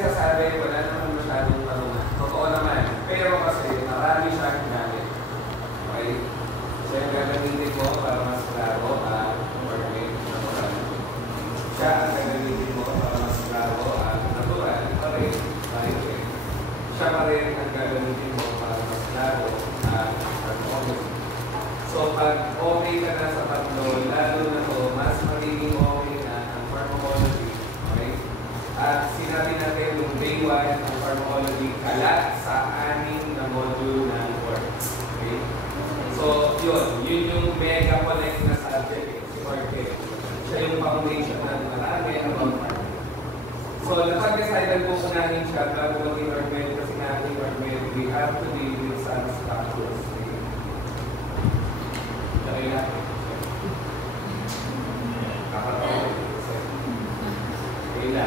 nagsasabi, wala naman masyadong tanungan. Totoo naman. Pero kasi marami siyang gamit. Okay? So yung gagamitin mo para mas klaro ang workmate natural. Siya ang gagamitin mo para mas klaro ang natural. Pareho. Siya pa rin ang gagamitin mo para mas klaro ang pharmacology. So pag okay ka na sa tatlo, lalo na to, mas magiging okay na ang pharmacology. Okay? At sinabi natin yung day 1 ang pharmacology kalat sa 6 na module ng course. Okay? So yun yung mega connect na subject si Jorge. Siya yung foundation ng marami about pharmacology. So napag-decidean ko kunahin siya bago maging workmate kasi natin workmate, we have to deal with some structures. Kaya kakatawa. Kaya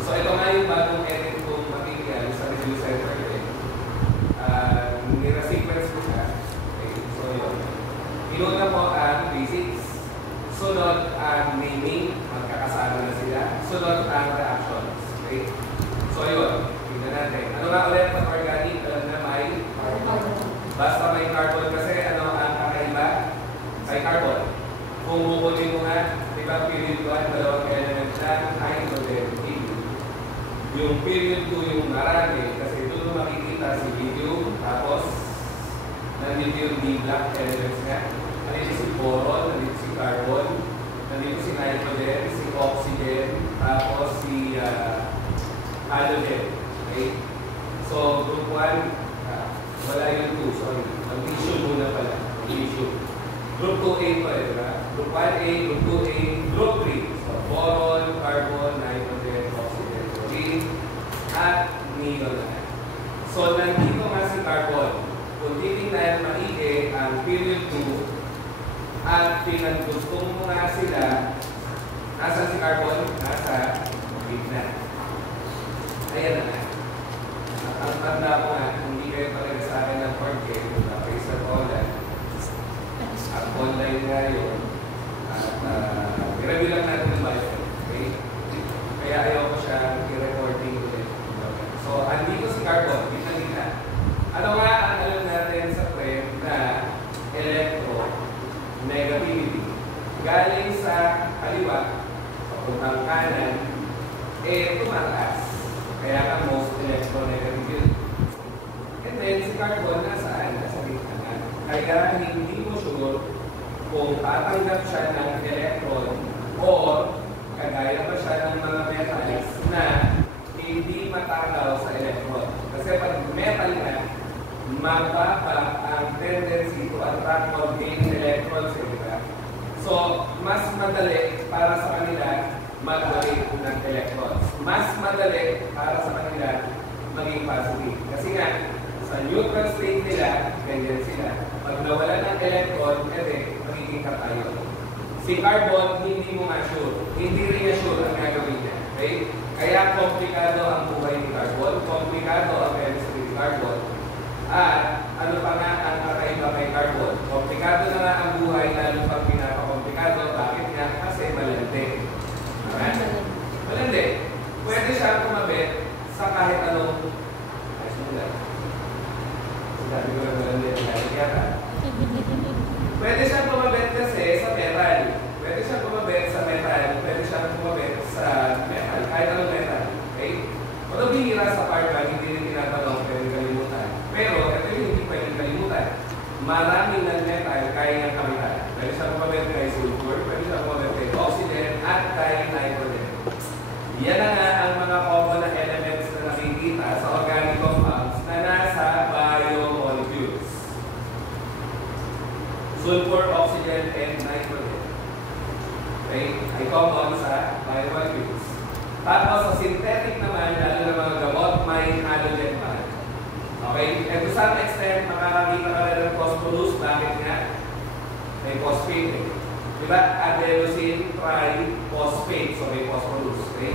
so ito nga yung bagong edit kong material sa review center. Nira-sequence ko siya. Okay, so yun. Inuna po ang basics. Sunod ang naming, magkakasama na sila. Sunod ang reactions. Okay? So yun, tingnan natin. Ano nga ulit pag organic? Alam na may carbon. Basta may carbon kasi ano ang kakaiba? May carbon. Kung bukunin mo nga, di ba period 1, dalawang element lang, hydrogen, helium. Yung period 2 yung marami kasi doon makikita si helium, tapos nandito yung D-block elements nga. Nandito si boron, nandito si carbon, nandito si nitrogen, si oxygen, tapos si halogen. Okay? So, group 1, wala yung 2, sorry. Mag-issue muna pala. Mag-issue. Group 2A pa eh, diba? Group 1A, Group 2A, Group 3. So, boron, carbon, nitrogen, oxygen, chlorine, at neon. So, nandito nga si carbon. Kung titingnan maigi ang period 2 at pinagdugtong mo nga sila, nasa si carbon? Nasa gitna. Ayan na nga. Ang tanda ko nga, hindi kayo talaga sa akin ng Jorge, kayo sa Poland. At online nga yun. At i-review lang natin ng bio. Okay? Kaya ayaw ko siya i-recording ulit. So, andito si carbon. Kita. Ano nga ang alam natin sa trend na electronegativity? Galing sa kaliwa, papuntang kanan, tumataas. Kaya ka most electronegativity. And then, si carbon nasaan? Nasa gitna. Kaya hindi mo sure kung tatanggap siya ng electron or kagaya pa siya ng mga metals na hindi matagaw sa electron. Kasi pag metal na, mababa ang tendency to attract or gain electrons. So, mas madali para sa kanila mag-wave ng electrons. Mas madali para sa kanila maging positive. Kasi nga, sa neutral state nila, ganyan sila. Pag nawala ng electron, magiging katayon. Si carbon, hindi mo nga sure. Hindi rin niya sure ang gagawin niya. Okay? Kaya komplikado ang buhay ni carbon, komplikado ang chemistry ni carbon. At ano pa nga ang kakaiba kay carbon? Komplikado na nga ang buhay, lalo pag pinapakomplikado. Bakit nga? Kasi malandi. Malandi. Pwede siya kumabit sa kahit anong sabi ko na malandi ang yata. Pwede siya kumabit kasi sa metal. Pwede siya kumabit sa metal. Pwede siya kumabit sa metal. Kahit anong metal. Okay? Kung bihira sa carbon, hindi rin tinatanong pwede kalimutan. Pero ito yung hindi pwede kalimutan. Maraming ng metal kaya niyang kamitan. Pwede siya kumabit kay sulfur, pwede siya kumabit kay oxygen, at kay nitrogen. Yan na nga ang mga common na elements na nakikita sa organic compounds na nasa biomolecules. Sulfur, oxygen, and nitrogen. Okay? Ay common sa biomolecules. Tapos sa synthetic naman, lalo na mga gamot, may halogen pa. Okay? And to some extent, makakakita ka rin ng phosphorus. Bakit nga? May phosphate. Diba? Adenosine triphosphate. So may phosphorus. Okay?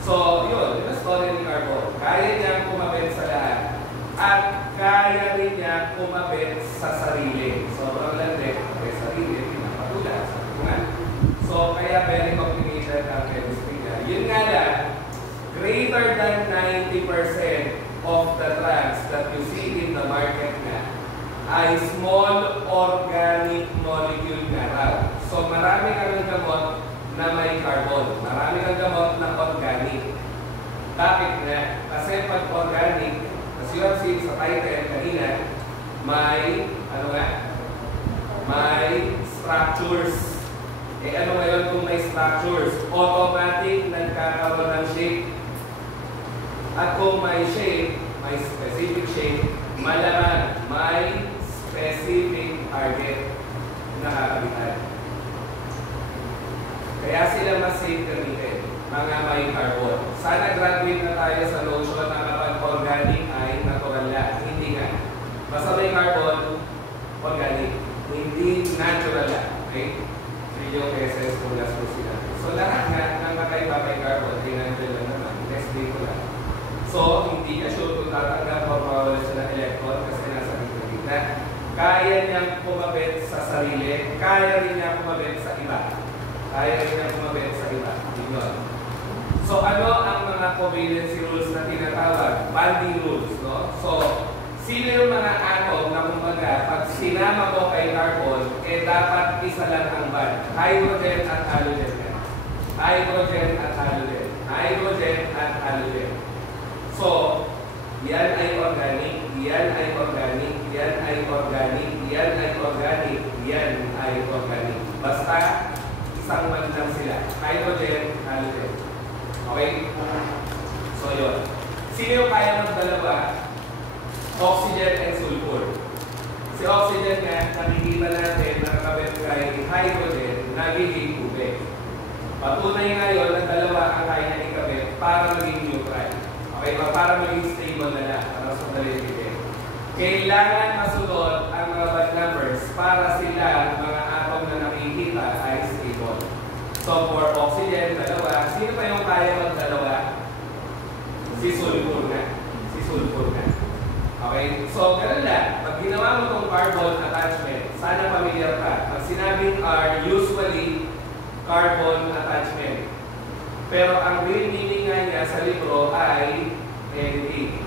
So, yun. Yung story ni carbon. Kaya niya kumabit sa lahat. At kaya rin niya kumabit sa sarili. So, ang landi, okay, sarili, pinapatula sa tungan. So, kaya very complicated ang chemistry niya. Yun nga lang, grade na may carbon. Marami kang gamot na organic. Bakit nga? Kasi pag organic, as you have seen sa title kanina, may, ano nga? May structures. Eh ano ngayon kung may structures? Automatic nagkakaroon ng shape. At kung may shape, may specific shape, malamang may specific target na kakabitan. Kaya sila mas safe gamitin, mga may carbon. Sana graduate na tayo sa notion na kapag organic ay natural lang. Hindi nga. Basta may carbon, organic. Hindi natural lang. Okay? Trillion pesos kung last po sila. So lahat nga ng kakaiba may carbon, tinanggol lang naman. Next day ko lang. So, hindi ka sure kung tatanggap o mawala siya ng electron kasi nasa gitna. Kaya niyang kumabit sa sarili, kaya rin niya kumabit sa iba. Kaya rin niya kumabit sa iba. Yun. So, ano ang mga covalency rules na tinatawag? Bonding rules, no? So, sino yung mga atom na kumbaga, pag sinama mo kay carbon, eh dapat isa lang ang bond. Hydrogen at halogen. Hydrogen at halogen. Hydrogen at halogen. So, yan ay organic, yan ay organic, yan ay organic, yan ay organic, yan ay organic. Basta, isang man lang sila. Hydrogen, halogen. Okay? So, yun. Sino yung kaya magdalawa? Oxygen and sulfur. Si oxygen nga, nakikita natin, nakakabit kay hydrogen, nagiging tubig. Patunay ngayon na dalawa ang kaya niya ikabit para maging neutral. Okay, para maging stable na lang, para sa dalibigay. Kailangan masunod ang mga band numbers para sila, mga atom na nakikita, ay stable. So, for oxygen, dalawa. Sino pa yung kaya magdalawa? Si sulfur na. Si sulfur na. Okay? So, ganun lang. Pag ginawa mo itong carbon attachment, sana familiar ka. Pag sinabing R, usually carbon attachment. Pero ang real meaning nga niya sa libro ay ND.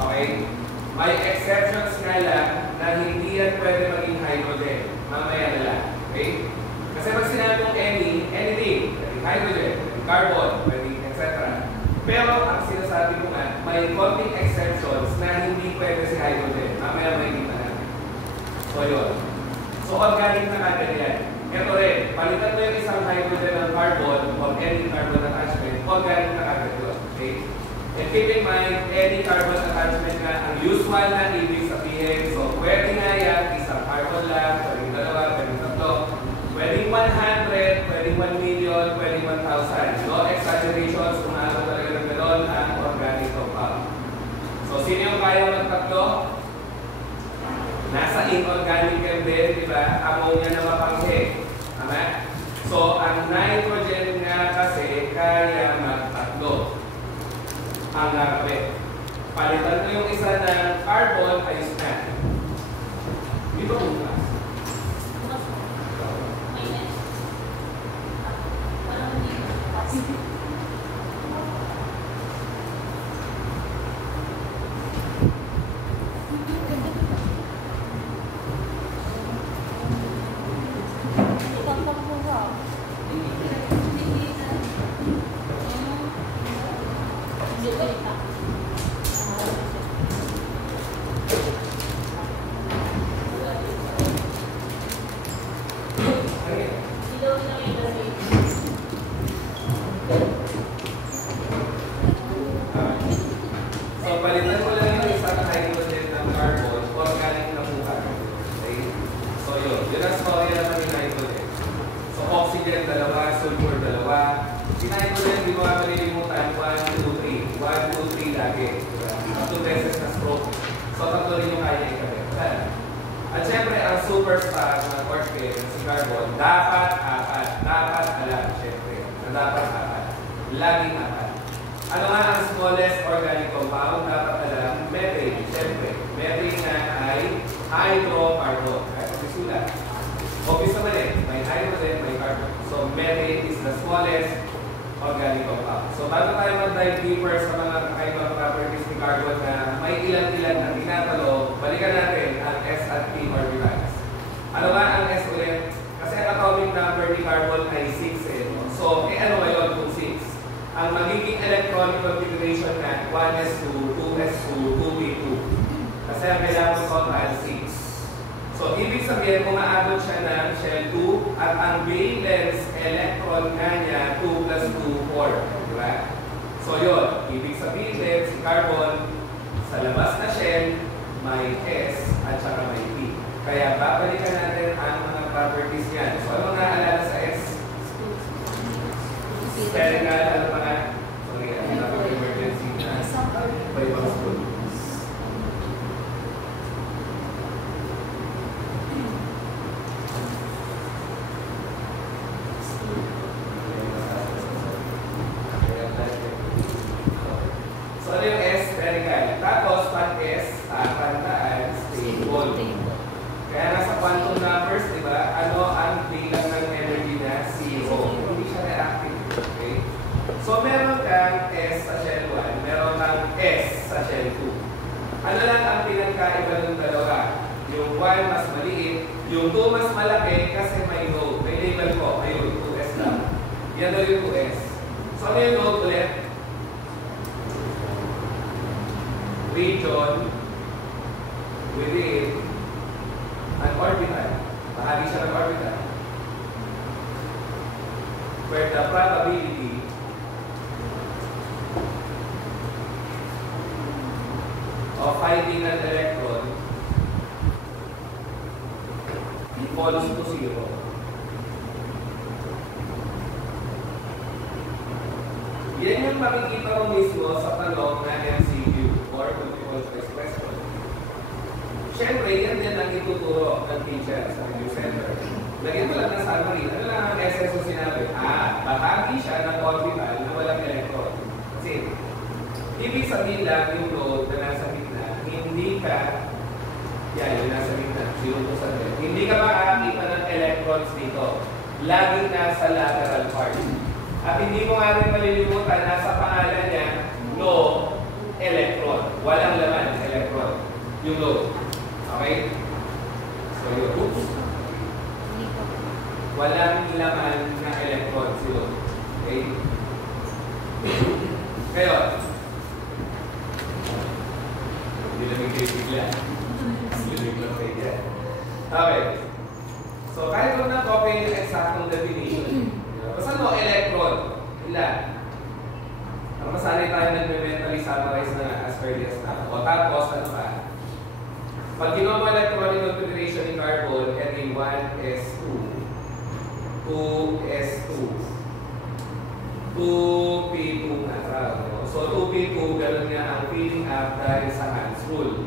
Okay? May exceptions nga lang na hindi yan pwede maging hydrogen. Mamaya na lang. Okay? Kasi pag sinabi mong anything, pwedeng hydrogen, pwedeng carbon, pwedeng etc. Pero ang sinasabi ko nga, may konting exceptions na hindi pwede si hydrogen. Mamaya may kita natin. So yun. So organic na kagad yan. Ito rin, palitan mo yung isang hydrogen ng carbon or any carbon attachment, organic na kagad yun. Okay? And keep in mind, any carbon attachment na ang usual na ibig sabihin. So pwede nga yan, isang carbon lang, pwedeng dalawa, pwedeng tatlo, pwedeng 100, pwedeng 1 million, pwedeng 1,000. No exaggerations, kung ano talaga ng gano'n ang organic compound. So sino yung kaya magtatlo? Nasa inorganic chem din, di ba? Ammonia na mapanghe. Tama? So, ang nitrogen nga kasi kaya magtatlo. Ang nakapit. Palitan mo yung isa ng carbon, ayos na. Dito kung class. niya, 1s2, 2s2, 2p2. Kasi ang kailangan total 6. So, ibig sabihin, kung maabot siya ng shell 2, at ang valence electron nga niya, 2 plus 2, 4. Diba? So, yun. Ibig sabihin, si carbon, sa labas na shell, may S at saka may P. Kaya, babalikan natin ang mga properties niyan. So, ano naalala sa S? Spherical, ano pa nga? Sorry, ano pa emergency na? Ibang school. So, ano yung S? Spherical. Tapos, pag S, tandaan, stable. Kaya nasa quantum numbers, di ba? Ano ang bilang ng energy na? 0. Hindi siya reactive. Okay? So, meron kang S sa shell 1, meron kang S sa shell 2. Ano lang ang pinagkaiba ng dalawa? Yung 1 mas maliit, yung 2 mas malaki kasi may node. May label ko, ayun, 2S lang. Yan daw yung 2S. So, ano yung node ulit? Region within an orbital. Bahagi siya ng orbital. Where the probability of finding an electron equals to 0. Yan yung makikita mo mismo sa tanong na MCQ or multiple choice question. Siyempre, yan din ang ituturo ng teacher sa review center. Lagyan mo lang ng summary. Ano lang ang essence o sinabi? Bahagi siya ng orbital na walang electron. Kasi, ibig sabihin lang yung node na nasa gitna, hindi ka, yan, yung nasa gitna, sinutusan din. Hindi ka makakita ng electrons dito. Laging nasa lateral part. At hindi mo nga rin malilimutan, nasa pangalan niya, no electron. Walang laman, electron. Yung node. Okay? So, yun. Oops. Walang laman na electron si node. Okay? Ngayon, hindi lang kayo bigla. Limig lang kayo dyan. Okay. So, kahit huwag na copy yung exactong definition. Basta no electron. Ilan? Ang masanay tayo nag-mentally summarize na as early as now. O tapos, ano pa? Pag ginawa mo electronic configuration ni carbon, edi 1s2, 2s2, 2p2 nga. So 2p2, ganun nga ang filling up dahil sa Hans rule.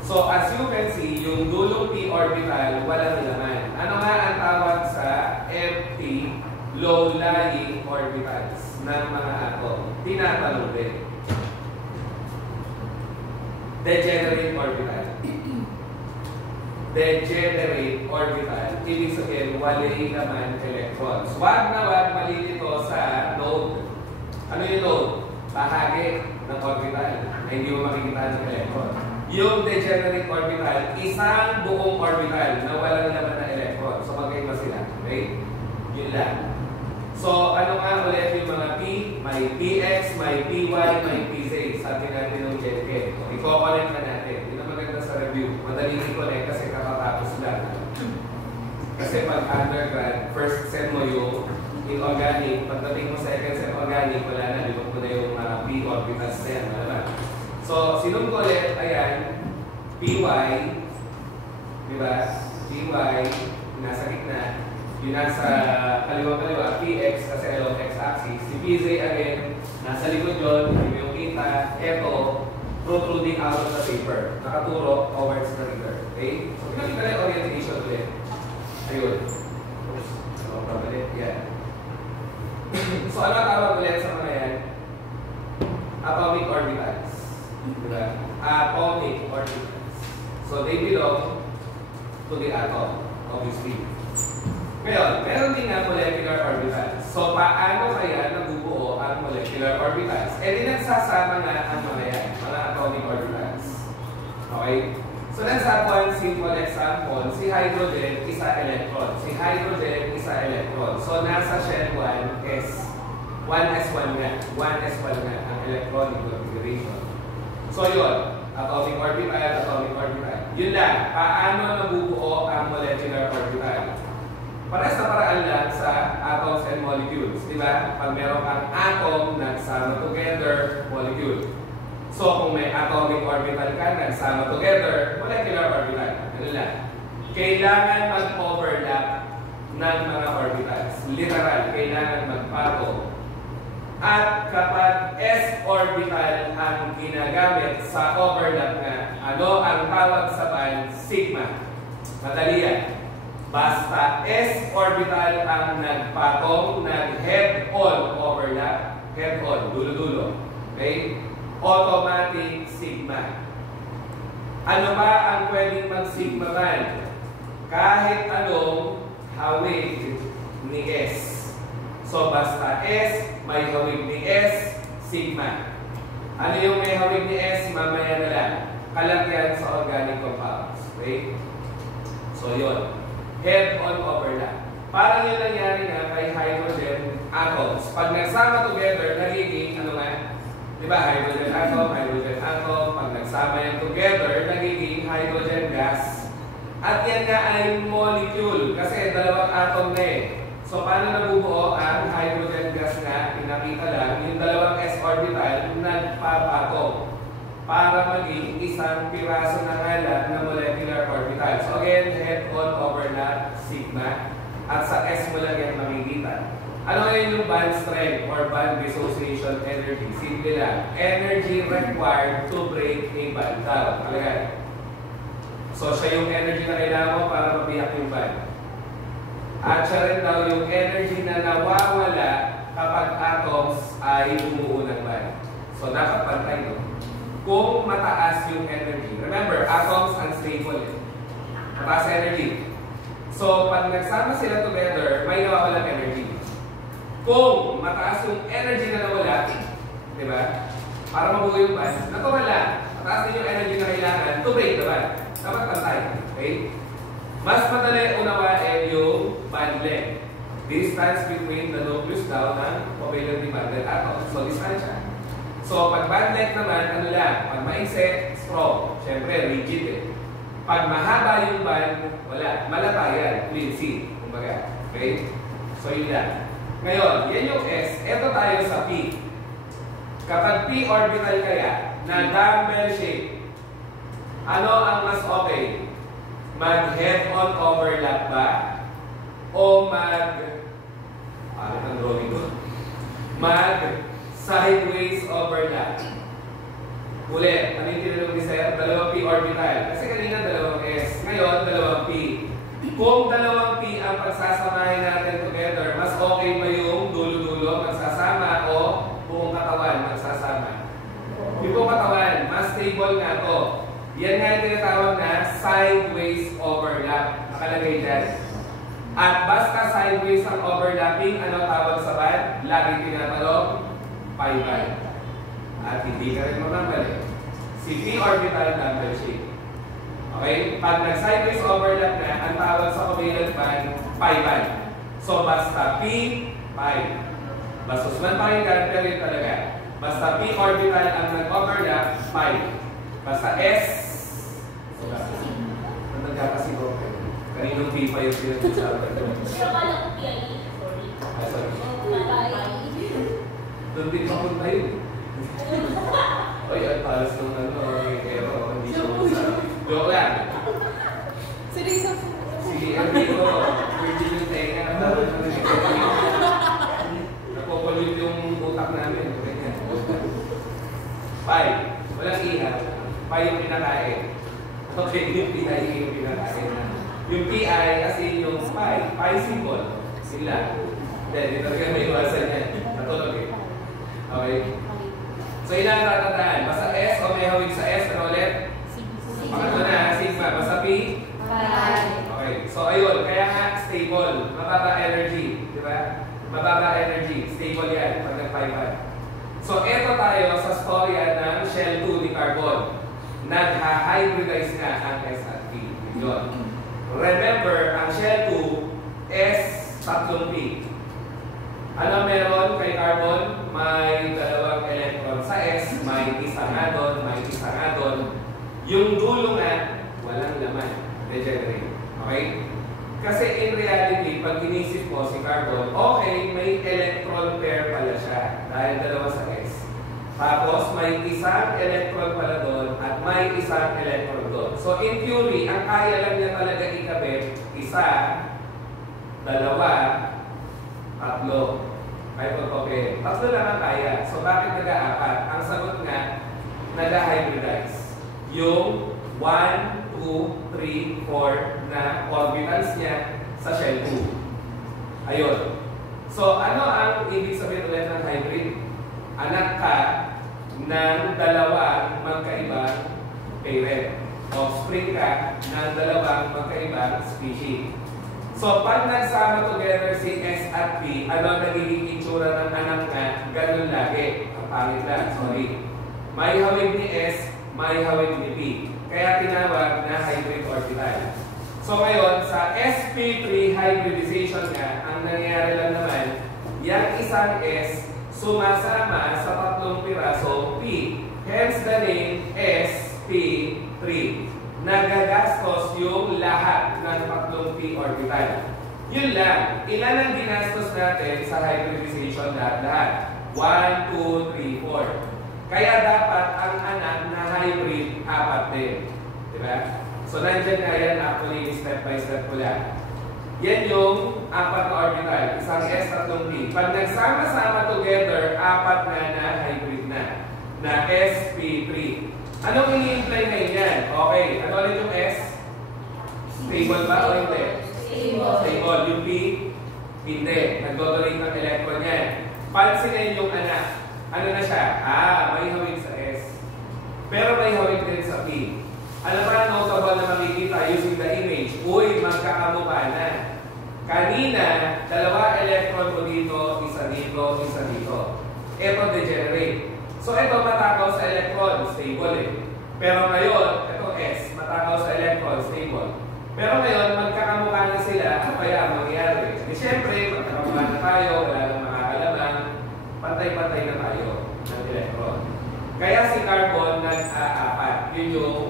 So as you can see, yung dulong p orbital, walang laman. Ano nga ang tawag sa empty low-lying orbitals ng mga atom? Tinatanong din. Degenerate orbital. Degenerate orbital. Ibig sabihin, walay naman electrons. Wag na wag malilito sa node. Ano yung node? Bahagi ng orbital na hindi mo makikita ng electron. Yung degenerate orbital, isang buong orbital na walang laman na electron. So magkaiba sila. Okay? Yun lang. So, ano nga ulit yung mga P? May PX, may PY, may PZ. Sabi natin ng JK. So, i-connect na natin. Yun ang maganda sa review. Madaling i-connect kasi kakatapos lang. Kasi pag undergrad, first sem mo yung inorganic. Pagdating mo second sem organic, wala na. Limot mo na yung mga P orbitals na yan. Malaman. So, sinong ko ulit? Ayan. PY. Diba? PY. Nasa gitna. Yung nasa kaliwa-kaliwa, PX kasi along x-axis. Si PZ again, nasa likod yun, hindi mo yung kita. Ito, protruding out of the paper. Nakaturo towards the reader. Okay? So, pinakita na yung orientation ulit. Ayun. Oops. So, pabalik. Yan. So, ano tawag ulit sa mga yan? Atomic orbitals. Diba? Atomic orbitals. So, they belong to the atom, obviously. Ngayon, meron din nga molecular orbitals. So, paano kaya nabubuo ang molecular orbitals? Eh, di nagsasama na ang mga yan, mga atomic orbitals. Okay? So, let's have one simple example. Si hydrogen, isa electron. Si hydrogen, isa electron. So, nasa shell 1, S. 1s1 nga. 1s1 nga ang electronic configuration. So yun, atomic orbital. Yun lang, paano nabubuo ang molecular orbital? Parehas na paraan lang sa atoms and molecules, di ba? Pag meron kang atom, nagsama together, molecule. So kung may atomic orbital ka, nagsama together, molecular orbital. Ano lang? Kailangan mag-overlap ng mga orbitals. Literal, kailangan magpato. At kapag s orbital ang ginagamit sa overlap nga, ano ang tawag sa band? Sigma. Madali yan. Basta s orbital ang nagpatong, nag-head-on overlap, head-on, dulo-dulo. Okay? Automatic sigma. Ano ba ang pwedeng mag-sigma band? Kahit anong hawig ni S. So, basta S, may hawig ni S, sigma. Ano yung may hawig ni S? Mamaya na lang. Kalagyan sa organic compounds. Okay? So, yun. Head-on overlap. Parang yun nangyari nga kay hydrogen atoms. Pag nagsama together, nagiging, ano nga? Diba? Hydrogen atom. Pag nagsama yan together, nagiging hydrogen gas. At yan nga ay molecule. Kasi dalawang atom na eh. So, paano nabubuo ang hydrogen gas na pinakita lang? Yung dalawang s orbital nagpapatong para maging isang piraso ng alat na molecular orbital. So again, head-on overlap, sigma. At sa S mo lang yan makikita. Ano ngayon yung band strength or band dissociation energy? Simple lang. Energy required to break a band down. Kalagay. So siya yung energy na kailangan mo para mabiyak yung band. At siya rin daw yung energy na nawawala kapag atoms ay bumuo ng band. So dapat pantay no? Kung mataas yung energy. Remember, atoms unstable eh. Mataas energy. So, pag nagsama sila together, may nawawalang energy. Kung mataas yung energy na nawala, di ba? Para mabuo yung band, natural lang. Mataas din yung energy na kailangan to break the band. Dapat pantay. Okay? Mas madali unawain yung band length. Distance between the nucleus daw ng covalently bonded atom. So, distansya. So, pag band length naman, ano lang? Pag maikse, strong. Siyempre, rigid eh. Pag mahaba yung band, wala. Malatayan. Flimsy. Kumbaga. Okay? So, yun lang. Ngayon, yan yung S. Ito tayo sa P. Kapag P orbital kaya, na dumbbell shape, ano ang mas okay? Mag-head-on overlap ba? O parang ang drawing ko. Sideways overlap. Ulit, ano yung tinanong ni Sir? Dalawang P orbital. Kasi kanina dalawang S. Ngayon, dalawang P. Kung dalawang P ang pagsasamahin natin together, mas okay ba yung dulo-dulo magsasama o buong katawan magsasama? Yung buong katawan, mas stable nga to. Yan nga yung tinatawag na sideways overlap. Nakalagay dyan. At basta sideways ang overlapping, ano tawag sa band? Lagi tinatanong, pi band. At hindi ka rin mamamali. Si P orbital dumbbell shape. Okay? Pag nag-sideways overlap na, ang tawag sa covalent band, pi band. So, basta P, pi. Basta suman pakinggan, pero yun talaga. Basta P orbital ang nag-overlap, pi. Basta S, so basta. Ang nagkakasigo. Kaninong P pa yung pinag-usapan ko? Pero kala ko PIE, sorry. Ah, sorry. PIE. Doon din papunta yun. Oy, ay palas ng pero hindi siya masabi. Joke lang. Si Enrico, virgin yung tenga. Napopollute yung utak namin. Pi, walang iha. Pi yung pinakain. Okay, yung PI yung pinakain. Yung PI kasi yung pi symbol. Sila. Then, ito talaga may iwasan yan. Natulog eh. Okay? So, ilang tatandaan? Basta S o may hawig sa S, ano ulit? Pangatlo na, sigma. Basta P? Okay. So, ayun. Kaya nga, stable. Mababa energy. Di ba? Mababa energy. Stable yan pag nag-5-5. So, eto tayo sa storya ng shell 2 ni carbon. Nagha-hybridize nga ang S at P. Yun. Remember, ang shell 2, S, tatlong P. Ano meron kay carbon? May dalawang electron sa S, may isa nga doon, may isa nga doon. Yung dulo nga, walang laman. Degenerate. Okay? Kasi in reality, pag inisip mo si carbon, okay, may electron pair pala siya dahil dalawa sa S. Tapos may isang electron pala doon at may isang electron doon. So in theory, ang kaya lang niya talaga ikabit, isa, dalawa, tatlo. Ay, okay. Tatlo lang ang kaya. So bakit nag-aapat? Ang sagot nga, nag-hybridize. Yung 1, 2, 3, 4 na orbitals niya sa shell 2. Ayun. So ano ang ibig sabihin ulit ng hybrid? Anak ka ng dalawang magkaibang parent. Offspring ka ng dalawang magkaibang species. So pag nagsama together si S at P, ano nagiging itsura ng anak nga? Ganun lagi. Ang pangit lang, sorry. May hawig ni S, may hawig ni P. Kaya tinawag na hybrid orbital. So ngayon, sa sp3 hybridization nga, ang nangyayari lang naman, yung isang S sumasama sa tatlong pirasong P. Hence the name sp3. Nagagastos yung lahat ng tatlong P orbital. Yun lang. Ilan ang ginastos natin sa hybridization lahat-lahat? 1, 2, 3, 4. Kaya dapat ang anak na hybrid, 4 din. Diba? So, nandiyan nga yan actually step by step ko lang. Yan yung 4 na orbital. Isang S, tatlong P. Pag nagsama-sama together, 4 na hybrid na. Na sp3. Anong ini-imply ngayon yan? Okay. Ano ulit yung S? Stable ba o hindi? Stable. Yung P? Hindi. Nag-dominate ng electron yan. Pansinin yung anak. Ano na siya? May hawig sa S. Pero may hawig din sa P. Ano ba notable na makikita using the image? Uy, magkakamukha na. Kanina, dalawa electron mo dito, isa dito, isa dito. Ito degenerate. So ito matakaw sa electron, stable eh. Pero ngayon, ito S, matakaw sa electron, stable. Pero ngayon, magkakamukha na sila, ano kaya ang mangyayari? Di syempre, magkakamukha na tayo, wala nang makakalamang, pantay-pantay na tayo ng electron. Kaya si carbon nag-aapat. Yun yung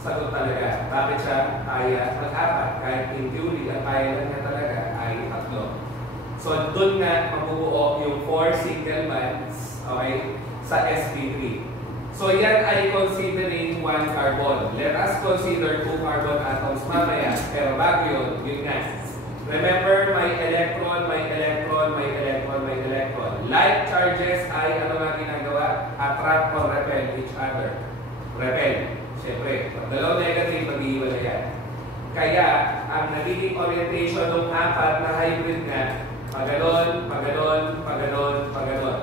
sagot talaga. Bakit siya kaya mag-apat? Kahit in theory, ang kaya lang niya talaga ay 3. So doon nga mabubuo yung 4 single bonds, okay, sa sp3. So yan ay considering 1 carbon. Let us consider 2 carbon atoms mamaya. Pero bago yun nga. Remember, may electron, may electron, may electron, may electron. Like charges ay ano nga ginagawa? Attract or repel each other. Repel. Siyempre, pag dalawang negative, mag-iiwala yan. Kaya, ang nagiging orientation ng 4 na hybrid nga, paganon, paganon, paganon, paganon.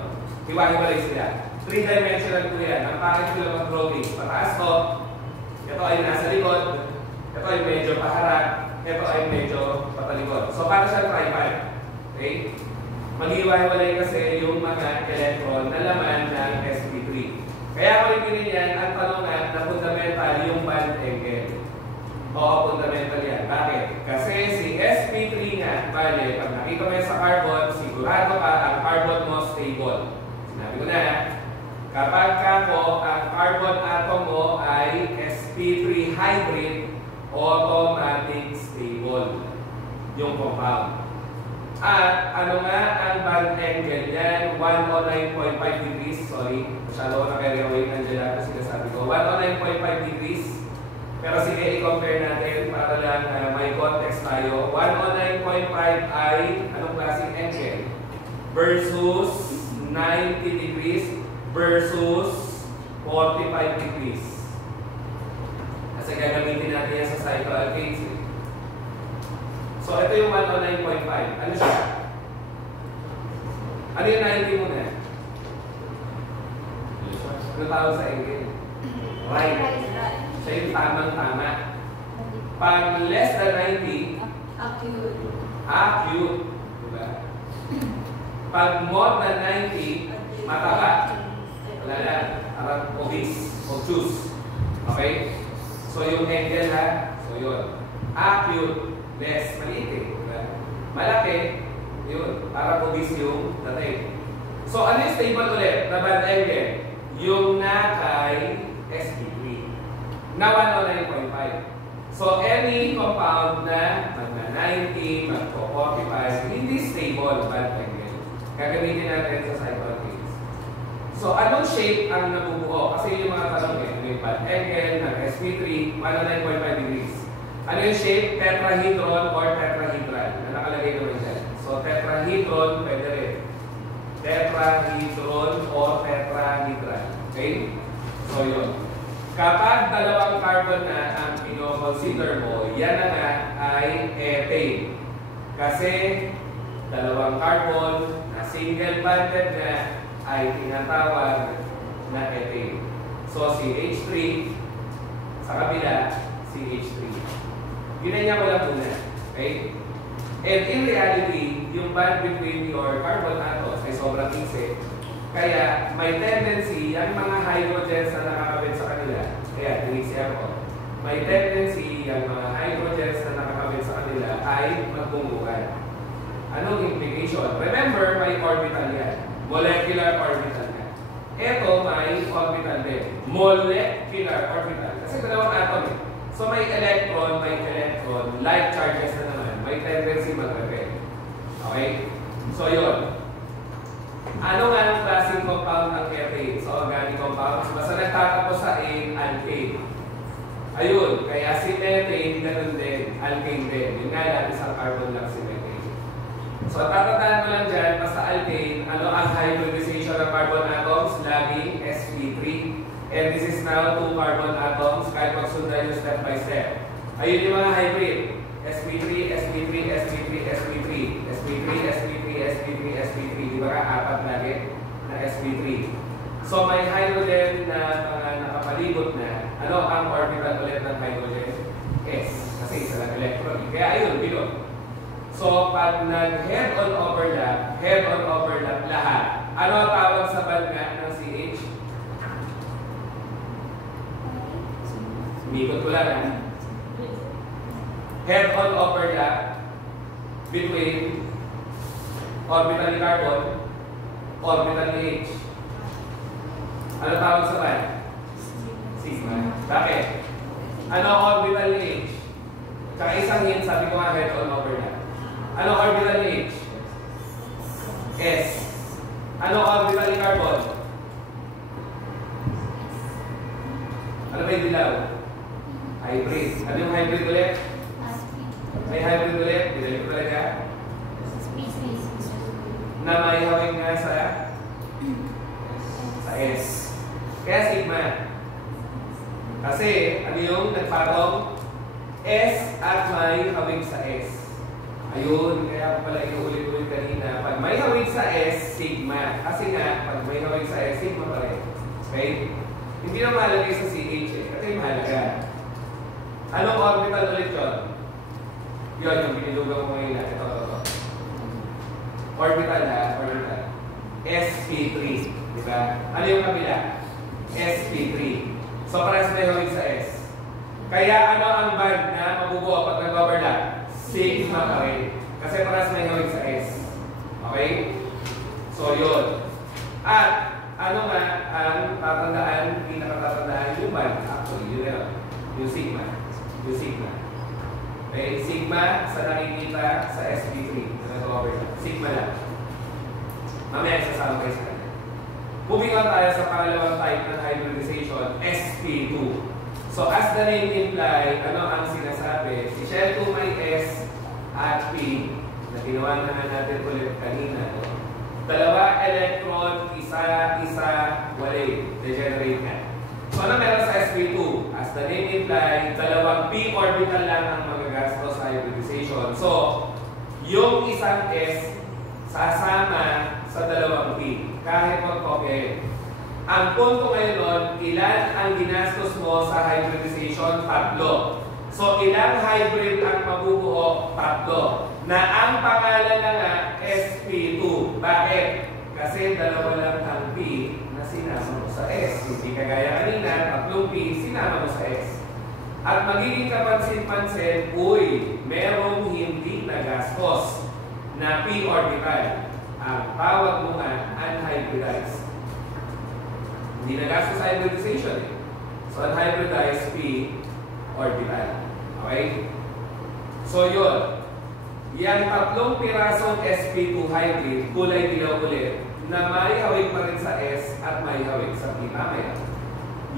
Hiwa-hiwalay sila. 3-dimensional po yan. Ang pangit sila mag-drawing. Pataas ko, ito ay nasa likod, ito ay medyo paharap, ito ay medyo patalikod. So, para siyang tripod. Okay? Maghiwa-hiwalay kasi yung mga electron na laman ng sp3. Kaya ako rin kinilyan, ang tanong nga na fundamental yung bond angle. Oo, fundamental yan. Bakit? Kasi si sp3 nga, bale, pag nakita mo yan sa carbon, sigurado ka ang carbon mo stable. Sinabi ko na, kapag kako ang carbon atom mo ay sp3 hybrid, automatic stable yung compound. At ano nga ang bond angle yan? 109.5 degrees. Sorry, masyado ko na-carry-away nandiyan lang kasi sinasabi ko. 109.5 degrees. Pero sige, i-compare natin para lang may context tayo. 109.5 ay anong klaseng angle? Versus 90 degrees versus 45 degrees. Kasi gagamitin natin yan sa cycloalkanes. So, ito yung 109.5. Ano siya? Ano yung 90 muna? Ano tawag sa angle? Right. Siya yung tamang-tama. Pag less than 90, acute. Diba? Pag more than 90, mataba. Wala na. Parang obese. Obtuse. Okay? So, yung angle ha. So, yun. Acute. Less, maliit eh. Diba? Malaki, Yun, para kubis yung dating. So, ano yung stable ulit na band angle? Yung na kay sp3 na 109.5. So, any compound na magna-90, magpo-45, hindi stable band angle. Gagamitin natin sa cycle case. So, anong shape ang nabubuo? Kasi yung mga tanong may band angle ng sp3, 109.5 degrees. Ano yung shape? Tetrahedron or tetrahedral na nakalagay naman dyan. So, tetrahedron, pwede rin. Tetrahedron or tetrahedral. Okay? So, yun. Kapag dalawang carbon na ang pino-consider mo, yan na nga ay ethane. Kasi dalawang carbon na single-bonded na ay tinatawag na ethane. So, CH3 sa kabila, CH3. Ginanya ko lang muna. Okay? And in reality, yung bond between your carbon atoms ay sobrang ikse. Kaya may tendency, ang mga hydrogens na nakakabit sa kanila, kaya tinisiyan ko, may tendency ang mga hydrogens na nakakabit sa kanila ay magbunggukan. Anong implication? Remember, may orbital yan. Molecular orbital yan. Ito may orbital din. Molecular orbital. Kasi dalawang atom eh. So may electron, like charges na naman, may tendency mag-repel. Okay? So yun. Ano nga ang klaseng compound ng ethane? So organic compounds. Basta nagtatapos sa alkane. Ayun, kaya si methane, ganun din, alkane din. Yun nga lang, isang carbon lang si methane. So tatandaan mo lang dyan, basta alkane, ano ang hybridization ng carbon atoms? Laging sp3. And this is now 2 carbon atoms, kahit magsundan yung step by step. Ayun yung mga hybrid. sp3, sp3, sp3, sp3, sp3, sp3, sp3, sp3. Di ba ka? Apat lagi na sp3. So may hydrogen na mga nakapalibot na. Ano ang orbital ulit ng hydrogen? S. Kasi isa lang electron. Kaya ayun, bilog. So pag nag-head-on overlap lahat. Ano ang tawag sa band nga ng CH? Umikot ko lang ha. Head-on overlap between orbital ni carbon, orbital ni H. Ano tawag sa band? Sigma. Bakit? Ano orbital ni H? Tsaka isang hint, sabi ko nga head-on overlap. Ano orbital ni H? S. Ano orbital ni carbon? Ano ba yung dilaw? Hybrid. Ano yung hybrid ulit? May hybrid ulit. Dilaw ko talaga. Na may hawing nga sa S. Kaya sigma. Kasi ano yung nagpatong? S at may hawing sa S. Ayun, kaya pala inuulit-ulit kanina. Pag may hawig sa S, sigma. Kasi nga, pag may hawig sa S, sigma pa rin. Okay? Hindi na mahalagay sa CH eh. Kasi mahalaga. Anong orbital ulit yun? Yun, yung binilugan ko ngayon na. Ito. Orbital ha? Orbital. sp3. Diba? Ano yung kabila? sp3. So, parang may hawig sa S. Kaya ano ang band na mabubuo pag nag-overlap? Sigma pa rin. Kasi parang may hawig sa S. Okay? So, yun. At, ano nga ang tatandaan, pinakatatandaan yung band? Actually, yun yun. Yung sigma. Yung sigma. Okay? Sigma sa nakikita sa sp3. Nag-overlap. Sigma lang. Mamaya sasama kayo sa kanya. Moving on tayo sa pangalawang type ng hybridization, sp2. So, as the name imply, ano ang sinasabi? Si Shell 2 may S at P, na ginawa na natin ulit kanina. Dalawa electron, isa, wale. Degenerate nga. So, ano meron sa sp2? As the name imply, dalawang P orbital lang ang magagastos sa hybridization. So, yung isang S sasama sa dalawang P. Kahit mag-copy. Ang punto ngayon, ilan ang ginastos mo sa hybridization? 3. So, ilang hybrid ang mabubuo? 3. Na ang pangalan na nga, sp2. Bakit? Kasi dalawa lang ang P na sinama mo sa S. Hindi kagaya kanina, 3 P, sinama mo sa S. At magiging kapansin-pansin, uy, merong hindi nagastos na p orbital. Ang tawag mo nga unhybridized. Hindi nagastos sa hybridization eh. So unhybridized p orbital. Okay? So yun. Yang tatlong pirasong sp2 hybrid, kulay dilaw ulit, na may hawig pa rin sa S at may hawig sa p mamaya.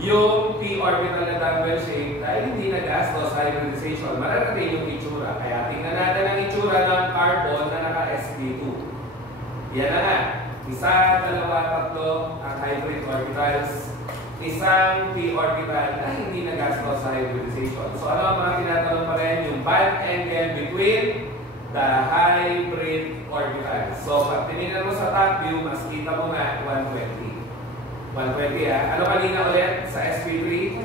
Yung p orbital na dumbbell shape dahil hindi nagastos sa hybridization, mararating yung itsura. Kaya tingnan natin ang itsura ng carbon na naka-sp2. Yan na nga. Isa, dalawa, tatlo ang hybrid orbitals. Isang p orbital na hindi nagastos sa hybridization. So ano ang mga tinatanong pa rin? Yung bond angle between the hybrid orbitals. So pag tinignan mo sa top view, mas kita mo nga 120. 120 ah. Ano kanina ulit sa sp3?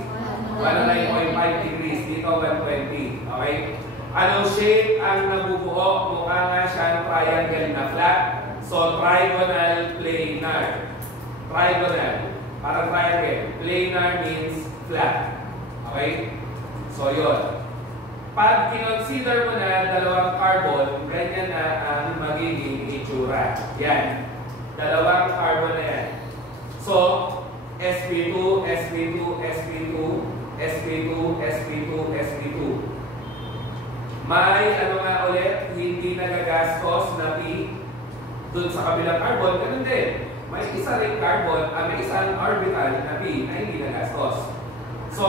109.5 degrees. Dito 120. Okay? Anong shape ang nabubuo? Mukha nga siyang triangle na flat. So trigonal planar. Trigonal. Parang triangle. Planar means flat. Okay? So yun. Pag kinonsider mo na dalawang carbon, ganyan na ang magiging itsura. Yan. Dalawang carbon na yan. So, sp2, sp2, sp2, sp2, sp2, sp2. May ano nga ulit, hindi nagagastos na p dun sa kabilang carbon, ganun din. May isa ring carbon, may isang orbital na p na hindi nagastos. So,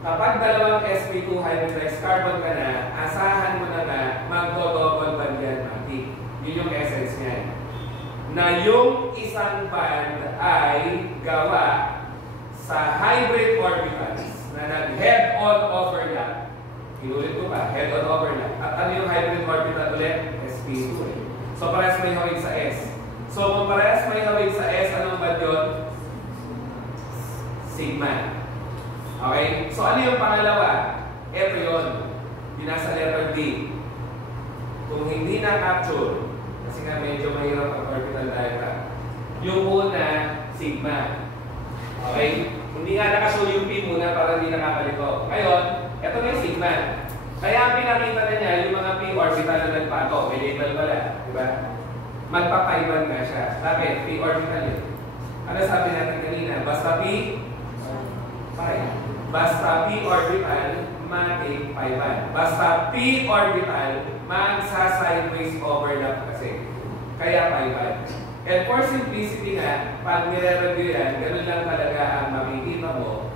kapag dalawang sp2 hybridized carbon ka na, asahan mo na na magdo-double bond yan, Mati. Yun yung essence niyan. Na yung isang band ay gawa sa hybrid orbitals na nag-head-on overlap. Inulit ko pa, head-on overlap. At ano yung hybrid orbital ulit? sp2. So, parehas may hawig sa S. So, kung parehas may hawig sa S, anong band yun? Sigma. Okay? So, ano yung pangalawa? Ito yun. Binasa letter D. Kung hindi na-capture, kasi nga medyo mahirap ang orbital diagram. Yung una, sigma. Okay? Hindi nga nakashow yung P muna para hindi nakakalito. Ngayon, ito na yung sigma. Kaya pinakita na niya yung mga P orbital na nagpato. May label pala. Diba? Magpapaiban nga siya. Bakit? P orbital yun. Ano sabi natin kanina? Basta P, basta P orbital, matik paiban. Basta P orbital, magsa-sideways overlap kasi. Kaya paiban. And for simplicity nga, pag nire-review yan, ganun lang talaga ang makikita mo.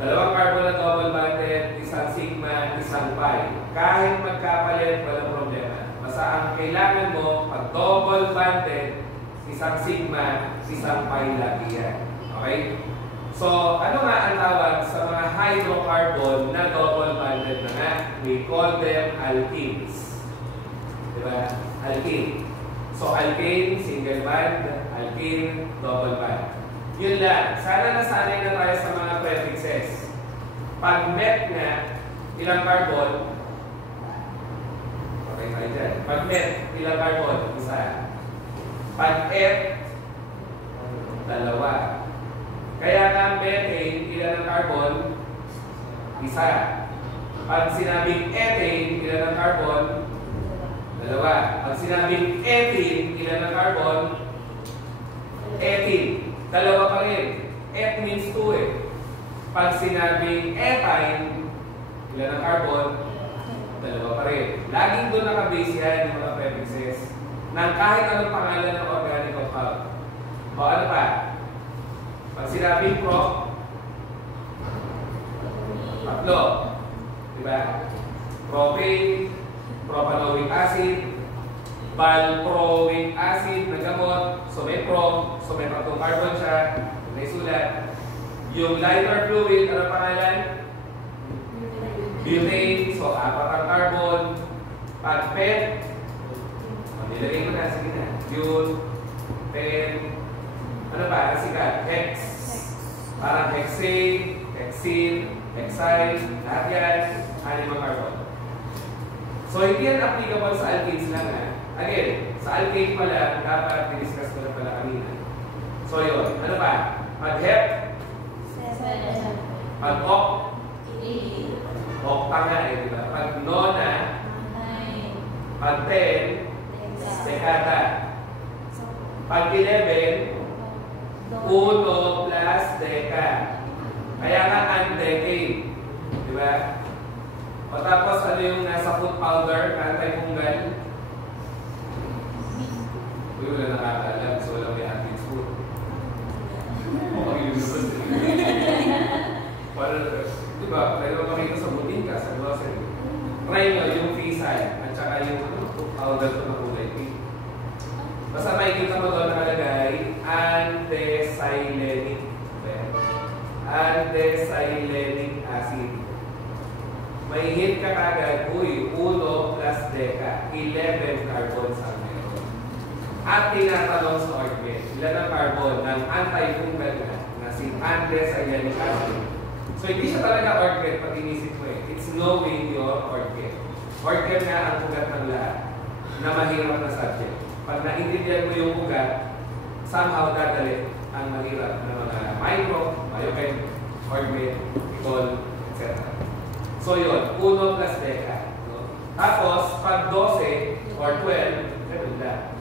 Dalawang carbon na double bonded, isang sigma, isang pi. Kahit magkapalit, walang problema. Basta ang kailangan mo, pag double bonded, isang sigma, isang pi lagi yan. Okay? So, ano nga ang tawag sa mga hydrocarbon na double bonded na nga? We call them alkenes. Diba? Alkene. So, alkane, single bond, alkene, double bond. Yun lang. Sana nasanay na tayo sa mga prefixes. Pag met na, ilang carbon? Okay tayo dyan. Pag met, ilang carbon? Isa. Pag et, dalawa. Kaya nga methane, ilan ang carbon? Isa. Pag sinabing ethane, ilan ang carbon? Dalawa. Pag sinabing ethene, ilan ang carbon? Ethene. Dalawa pa rin. Et means 2 eh. Pag sinabing ethyne, ilan ang carbon? Dalawa pa rin. Laging doon nakabase yan yung mga prefixes ng kahit anong pangalan ng organic compound. O ano pa? Pag sinabing pro, tatlo. Diba? Propane, propanoic acid, valproic acid na gamot, so may pro, so may tatlong carbon siya, may sulat. Yung lighter fluid, ano pangalan? Butane, so 4 ang carbon. Pag PET, nilagay ko na, sige na. Butane, ano pa? Sikat, hex. Parang hexane, hexene, hexyl, lahat yan, 6 carbon. So, hindi yan applicable sa alkanes lang ha. Again, sa alkane pala, dapat diniscuss ko na pala kanina. So, yun. Ano pa? Pag-hep, pag-ok, okta nga eh, diba? Pag-nona, pag-ten, Dekada. Pag 11, 1 plus deka. Kaya nga undecade. Di ba? O tapos ano yung nasa foot powder, antipunggal? Uy, wala nakakaalam. So wala may athlete's foot. Para, di ba? Pwede mo makita sa butin ka, sa glossary. Try nyo yung fissile at saka yung foot powder ko na kulay pink. Basta makikita mo doon nakalagay anthocyaninic. Anthocyaninic acid. May hit ka kagad, uy, 1 plus deka, 11 carbons ang meron. At tinatanong sa ointment, ilan ang carbon ng antifungal na si anthocyaninic acid. So hindi siya talaga ointment pag inisip mo eh. It's knowing your ointment. Ointment nga ang ugat ng lahat na mahirap na subject. Pag naintindihan mo yung ugat, somehow dadali ang mahirap na mga micro, myochem, ointment, ecol, etc. So yun, 1 plus deka. No? Tapos, pag 12 or 12, ganun lang.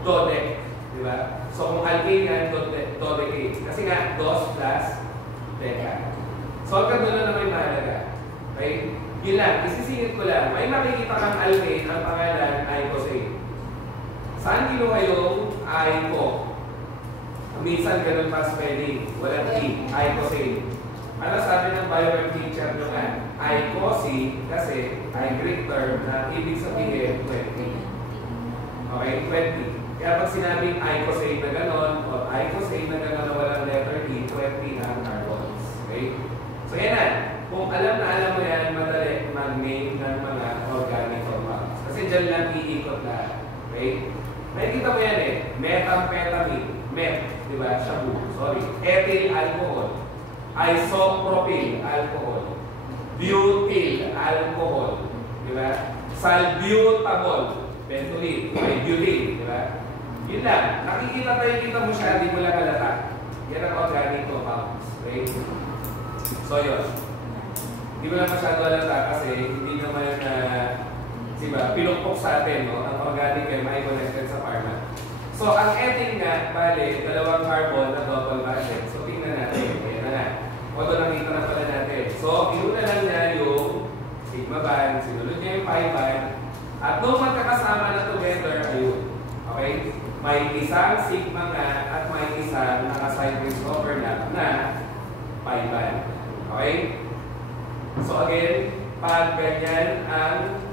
Dodec. Di ba? So kung alkane yan, dodecade. Kasi nga, 2 plus deka. So hanggang doon na may mahalaga. Okay? Yun lang, isisingit ko lang. May makikita kang alkane, ang pangalan icosane. Saan kinuha yung ico? Minsan ganun pa spelling. Walang E, icosane. Ano sabi ng biochem teacher nyo nga? Icosi kasi ay Greek term na ibig sabihin 20. Okay, 20. Kaya pag sinabing icosane na gano'n o icosane na gano'n na walang letter E, 20 na ang carbons. Okay? So yan na. Kung alam mo yan, madali mag-name ng mga organic compounds. Kasi dyan lang iikot lahat. Okay? Nakikita mo yan eh. Methamphetamine. Meth. Diba? Shabu. Sorry. Ethyl alcohol. Isopropyl alcohol. Butyl alcohol. Diba? Salbutamol. Benzolene. May butyl. Diba? Yun lang. Nakikita mo siya, hindi mo lang halata. Yan ang organic compounds. Okay? So yun. Hindi mo lang masyado halata kasi hindi naman diba, pinukpok sa atin, no? Ang organic ay may connected sa pharma. So, ang ethyl nga, bale, 2 carbon na double bonded. So, tingnan natin. Ayan na nga. Although nakita na pala natin. So, inuna lang niya yung sigma band, sinunod niya yung pi band, at nung magkakasama na together, ayun. Okay? May isang sigma nga at may isang naka-cyclic overlap na pi band. Okay? So, again, pag ganyan ang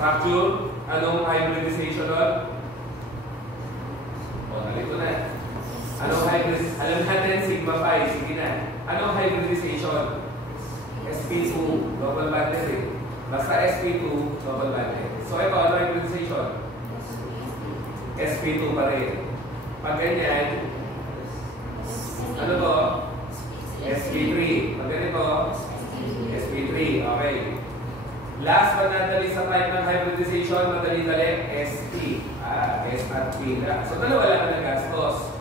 structure, anong hybridization nun? O, nalito na. Anong hybridization? Alam natin, sigma pi. Sige na. Anong hybridization? sp2, double banded eh. Basta sp2, double banded. So, ito, ano hybridization? sp2 pa rin. Pag ganyan, ano to? sp3. Pag ganito, sp3. Okay. Last but not the least sa type ng hybridization, madali-dali, ST. S at P lang. So, dalawa lang na gastos.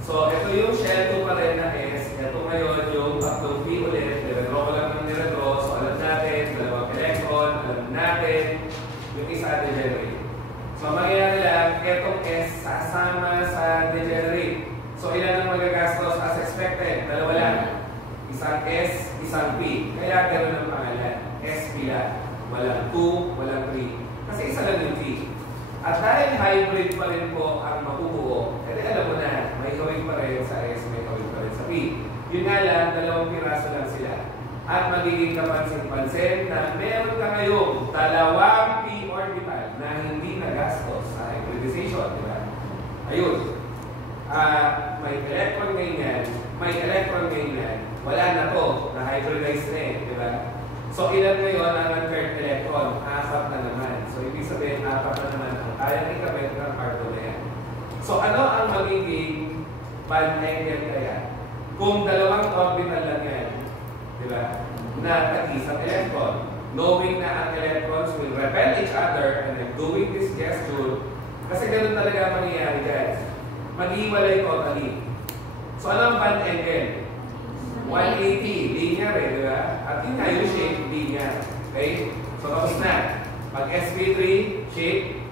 So, ito yung shell 2 pa rin na S. Ito ngayon yung tatlong P ulit. Niredraw ko lang ng niredraw. So, alam natin, dalawang electron. Alam natin, yung isa degenerate. So, mangyayari lang, itong S sasama sa degenerate. So, ilan ang magagastos as expected? Dalawa lang. Isang S, isang P. Kaya ganoon ang pangalan. SP lang. Walang 2, walang 3. Kasi isa lang yung P. At dahil hybrid pa rin po ang makubuo, kasi alam mo na, may kawig pa rin sa S, may kawig pa rin sa P. Yun nga lang, 2 piraso lang sila. At magiging kapansin-pansin na meron ka ngayong 2 P orbital na hindi nagastos sa hybridization, di ba? Ayun. May electron ganyan, may electron ganyan, wala na to, na-hybridize na eh, di ba? So, ilan ngayon ang unpaired electron? 4 na naman. So, ibig sabihin, 4 na naman ang kaya ikabit ng carbon na yan. So, ano ang magiging band angle kaya? Kung 2 orbital lang yan, di ba? Na tag-isang electron. Knowing na ang electrons will repel each other and I'm doing this gesture, kasi ganun talaga ang mangyayari, guys. Mag-iwalay totally. So, ano ang band angle? 180, linear eh, di ba? At yun nga yung shape, linear. Okay? So, tapos na. Pag sp3, shape,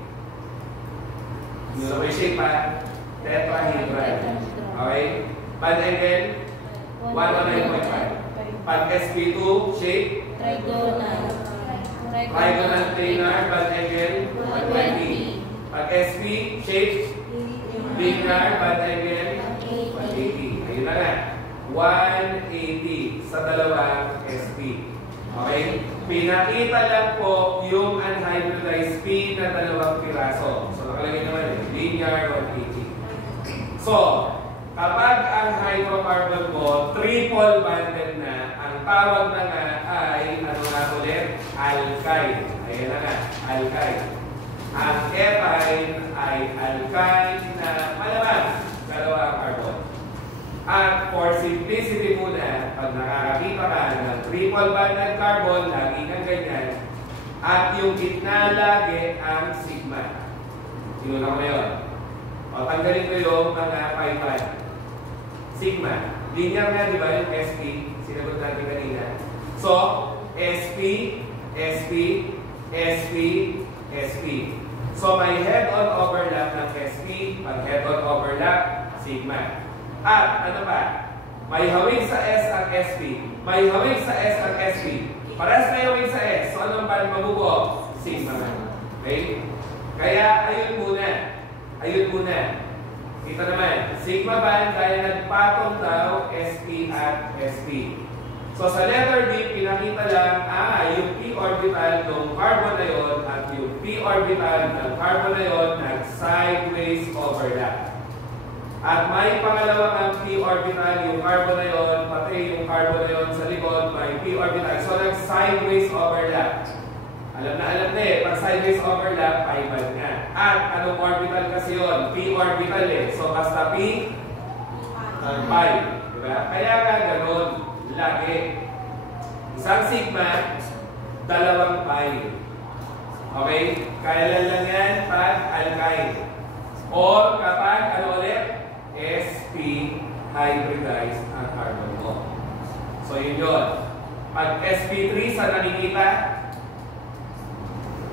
Yun na may shape pa. Tetrahedral. Okay? Bond angle, 109.5. Pag sp2, shape, Trigonal. trigonal planar, bond angle, 120. Pag sp, shape, linear, bond angle, 180. Ayun na nga. 180 sa dalawang sp. Okay? Pinakita lang po yung unhybridized P na dalawang piraso. So, nakalagay naman linear 180. So, kapag ang hydrocarbon mo triple bonded na, ang tawag na nga ay, ano nga ulit? Alkyne. Ayan na nga, alkyne. Ang ethyne ay alkyne na malamang dalawang carbon. At for simplicity muna, pag nakakakita ka ng triple bonded carbon, lagi kang ganyan. At yung gitna lagi ang sigma. Sinuna ko na yun. O, tanggalin ko yung mga 5 bond. Sigma. Linear na, di ba, yung SP? Sinagot natin kanina. So, SP, SP, SP, SP. So, may head-on overlap ng SP. Pag head-on overlap, sigma. At ano pa? May hawig sa S ang SP. May hawig sa S ang SP. Parehas may hawig sa S. So anong band mabubuo? Sigma. Okay? Kaya ayun muna. Ayun muna. Ito naman. Sigma band dahil nagpatong daw SP at SP. So sa letter B, pinakita lang yung p orbital ng carbon na yun at yung p orbital ng carbon na yun nag-sideways overlap. At may pangalawa ang p orbital, yung carbon na yun, pati yung carbon na yun sa likod, may p orbital. So, nag-sideways overlap. Alam na eh, pag sideways overlap, pi band nga. At anong orbital kasi yun? P orbital eh. So, basta p, pi. Diba? Kaya nga ganun, lagi. Isang sigma, dalawang pi. Okay? Kailan lang yan? Pag alkyne. Or kapag, ano ulit? SP hybridized ang carbon mo. So, yun yun. Pag SP3 sa nakikita,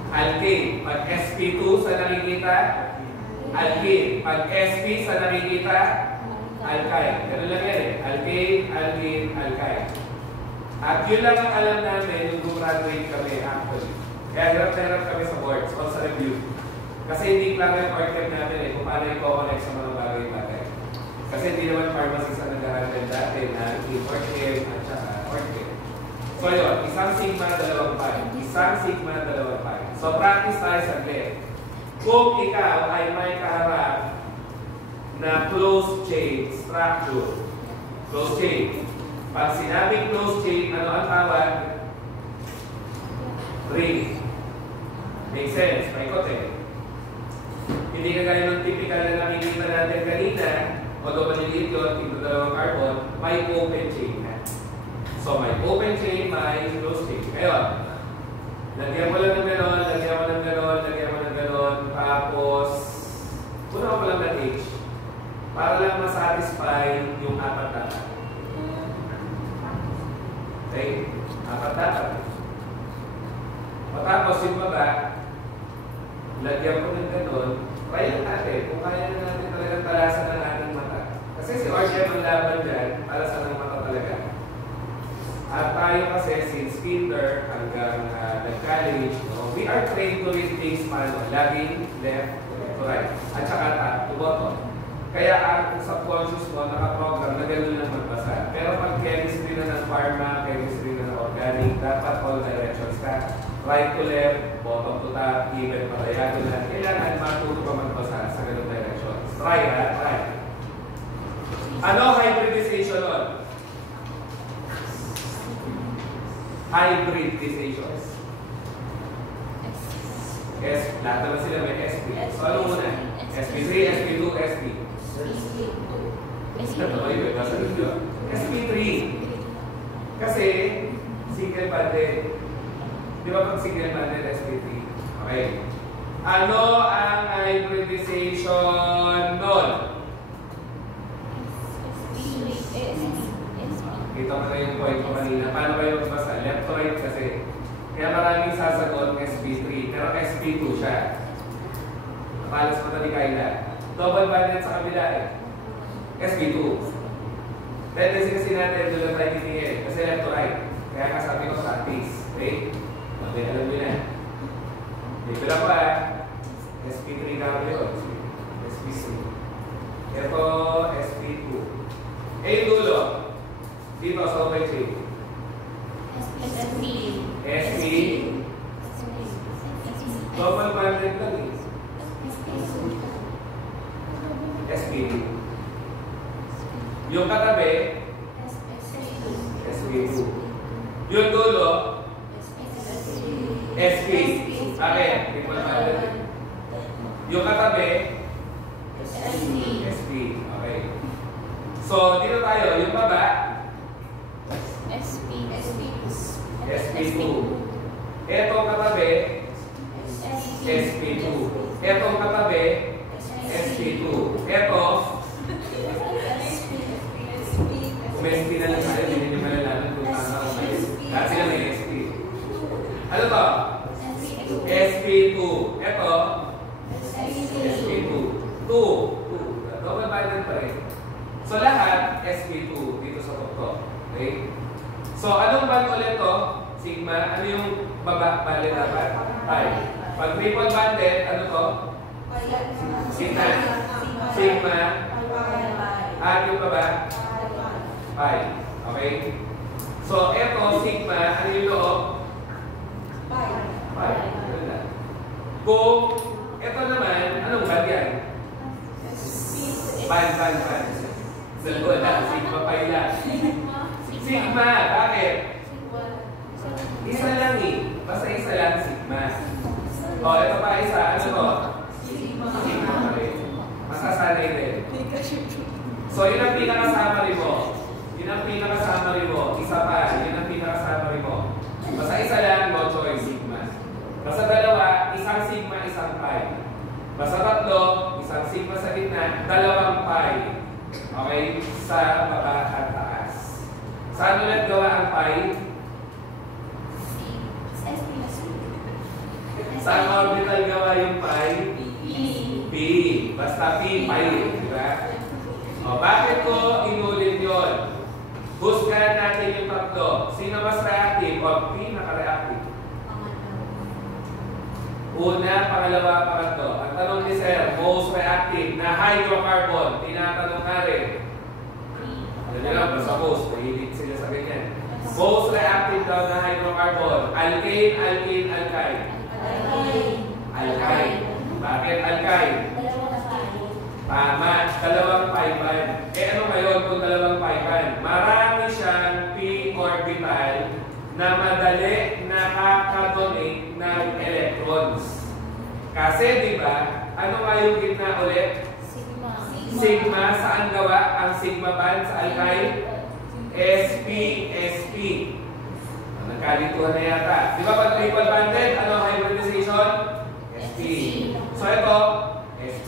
alkane. Pag SP2 sa nakikita, alkane. Pag SP sa nakikita, alkyne. Ganun lang yan eh. Alkane, alkane, alkyne. At yun lang ang alam namin nung gumraduate kami actually. Kaya hirap kami sa boards o sa review. Kasi hindi lang yung orchid natin eh, kung paano i-connect sa mga bagay-bagay. Kasi hindi naman pharmacist ang nag-aaral dati na orchid at saka orchid. So yun, isang sigma, dalawang pi. Isang sigma, dalawang pi. So practice tayo saglit. Kung ikaw ay may kaharap na closed chain structure, closed chain. Pag sinabing closed chain, ano ang tawag? Ring. Make sense? May kote. Hindi kagaya ng typical na nakikita natin kanina, although maliliit yun, ito dalawang carbon, may open chain na. So, may open chain, may closed chain. Ngayon, lagyan mo lang ng gano'n, lagyan mo ng gano'n, lagyan mo ng gano'n, tapos, una ko lang ng H, para lang masatisfy yung apat-dapat. Okay? Apat-dapat. Matapos yung baba, lagyan ko ng gano'n, try lang natin kung kaya na natin talagang talasan ng ating mata. Kasi si Orchid ang laban dyan, talasan ng mata talaga. At tayo kasi, since kinder hanggang nag-college, we are trained to read things manual, laging left to right, at saka top to bottom. Kaya ang subconscious mo, nakaprogram na gano'n lang magbasa. Pero pag chemistry na ng pharma, chemistry na ng organic, dapat all directions ka. Right to left, bottom to top, even pa diagonal. Kailangan matuto ka magbasa sa ganung direction. Try ha, try. Ano hybridization nun? Hybridization. Yes, lahat naman sila may SP. So ano muna? SP3, SP2, SP. SP3. Kasi single banded. Di ba pag single banded SP3? Okay. Ano ang hybridization nun? Ito na yung point ko kanina. Paano kayo magbasa? Left to right kasi. Kaya maraming sasagot SP3. Pero SP2 siya. Malas matalikay double bonded sa kabila eh. sp2. Tendency kasi natin doon lang tayo titingin. Kasi left to right. Kaya nga sabi ko practice. Okay? Okay, alam mo na. Dito lang pa sp3 kami yun. sp2. Ito, sp2. Eh, yung dulo. Dito, sa okay chain. SP. sp. Double bonded lang eh. sp2. Yung katabi, sp2. Yung dulo, sp. Bakit? Triple bonded eh. Yung katabi, sp. Okay. So, dito tayo. Yung baba, sp2. Etong katabi, sp2. Etong katabi, sp2. Eto, may sp na lang tayo. Hindi nyo malalaman kung tama o may sp. Lahat sila may sp. Ano to? sp2. Eto, sp2. 2. Double bonded pa rin. So, lahat sp2 dito sa tuktok. Okay? So, anong band ulit to? Sigma. Ano yung baba bonded dapat? Pi. Pag triple bonded, ano to? Sigma. Sigma. At yung baba? Pi. Okay? So, eto, sigma. Ano yung loob? Pi. Ganun lang. Kung eto naman, anong band yan? Band. Dalawa na. Sigma pi lang. Sigma. Bakit? Isa lang eh. Basta isa lang, sigma. O, ito pa isa. Ano to? Sigma pa rin. Masasanay din. So, yun ang pinaka-summary mo. Yun ang pinaka-summary mo. Isa pa. Yun ang pinaka-summary mo. Basta isa lang, no choice, sigma. Basta dalawa, isang sigma, isang pi. Basta tatlo, isang sigma sa gitna, dalawang pi. Okay? Sa baba at taas. Saan ulit gawa ang pi? Saan orbital gawa yung pi? P. Basta P, pi. Diba? O, bakit ko inulit yun? Husgahan natin yung tatlo. Sino mas reactive o pinaka-reactive? Una, pangalawa, pangatlo. Ang tanong ni Sir, most reactive na hydrocarbon. Tinatanong ka rin. Ano nyo lang, basta most. Mahilig sila sa ganyan. Most reactive daw na hydrocarbon. Alkane, alkane, alkyne. Alkyne. Bakit alkyne? Tama. Dalawang pi-band. Eh ano ngayon kung dalawang pi-band? Marami siyang p orbital na madali nakaka-donate ng electrons. Kasi di ba, ano nga yung gitna ulit? Sigma. Saan gawa ang sigma band sa alkyne? sp, sp. Nagkalituhan na yata. Di ba pag triple banded, ano hybridization? sp. So ito, sp.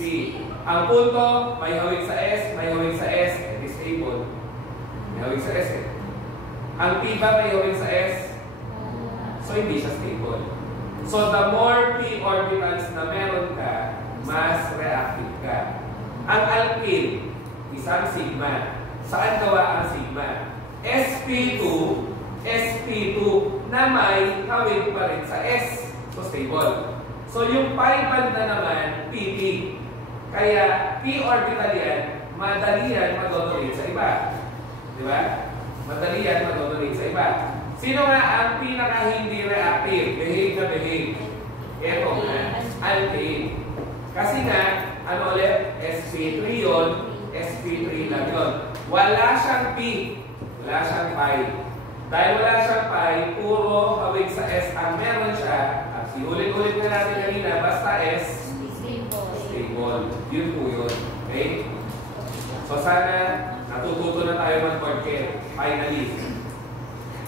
Ang punto, may hawig sa S, may hawig sa S, and stable. May hawig sa S eh. Ang P ba may hawig sa S? So hindi siya stable. So the more P orbitals na meron ka, mas reactive ka. Ang alkene, isang sigma. Saan gawa ang sigma? sp2, sp2 na may hawig pa rin sa S. So stable. So yung pi band na naman, pp. Kaya p orbital yan, madali yan madodonate sa iba. Di ba? Madali yan madodonate sa iba. Sino nga ang pinaka hindi reactive? Behave na behave. Ito nga, alkane. Kasi nga, ano ulit? sp3 yun, sp3 lang yun. Wala siyang p, wala siyang pi. Dahil wala siyang pi, puro hawig sa S ang meron siya. At iulit-ulit na natin kanina, basta S, stable. Yun po yun. Okay? So sana natututo na tayo mag-board care. Finally.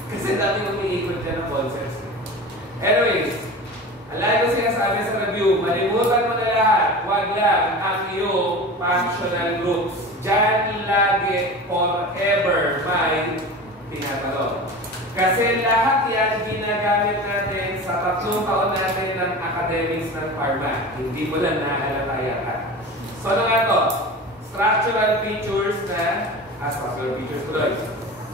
Kasi dati umiikot dyan ng concepts. Anyways, ang lagi ko sinasabi sa review, malimutan mo na lahat. Huwag lang ang iyong functional groups. Diyan lagi forever may tinatanong. Kasi lahat yan ginagamit natin sa 3 taon natin ng academics ng pharma, hindi mo lang nahalata yata. So ano nga to? Structural features na, structural features tuloy.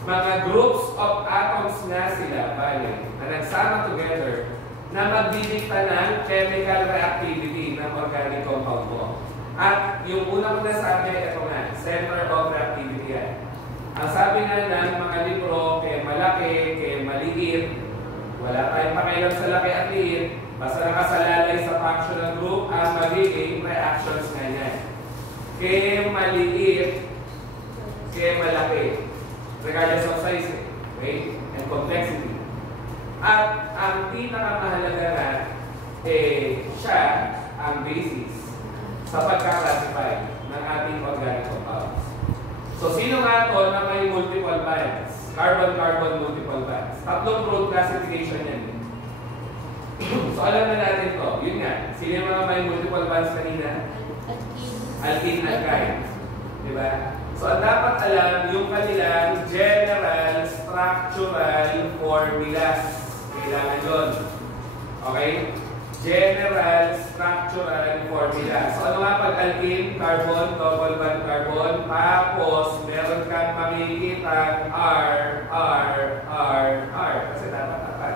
Mga groups of atoms nga sila, bali, na nagsama together na magbibigta ng chemical reactivity ng organic compound mo. At yung una ko nasabi, ito nga, center of reactivity yan. Ang sabi nga ng mga libro, kaya malaki, kaya maliit, wala tayong pakialam sa laki at liit, basta nakasalalay sa functional group ang magiging reactions nga niyan. Kaya maliit, kaya malaki, regardless of size, okay, and complexity. At ang pinakamahalaga na, siya ang basis sa pagkaklasify ng ating organic compounds. So, sino nga ito na may multiple bonds? Carbon-carbon multiple bonds. 3 root classification yan. So, alam na natin ito. Yun nga. Sino yung mga may multiple bonds kanina? Alkene, alkyne. Diba? So, ang dapat alam yung kanilang general structural formulas. Kailangan yun. Okay? General structural formula. So, ano nga pag alkene, carbon, double bond carbon, tapos meron kang makikita R. Kasi dapat apat.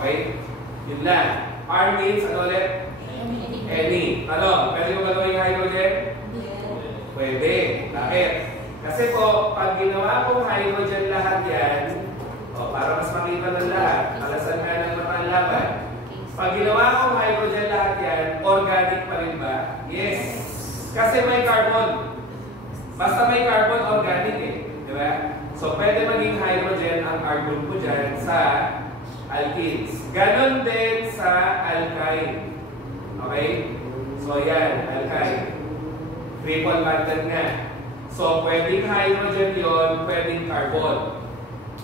Okay? Yun lang. R means, ano ulit? Any. Ano? Pwede mo ba gawin hydrogen? Pwede. Bakit? Kasi po, pag ginawa kong hydrogen lahat yan, para mas makita ng lahat, alasan nga ng mata ang laban. Pag ginawa kong hydrogen lahat yan, organic pa rin ba? Yes. Kasi may carbon. Basta may carbon, organic eh. Di ba? So, pwede maging hydrogen ang R group ko dyan sa alkenes. Ganon din sa alkyne. Okay? So, yan, alkyne. Triple bonded nga. So, pwedeng hydrogen yon, pwedeng carbon.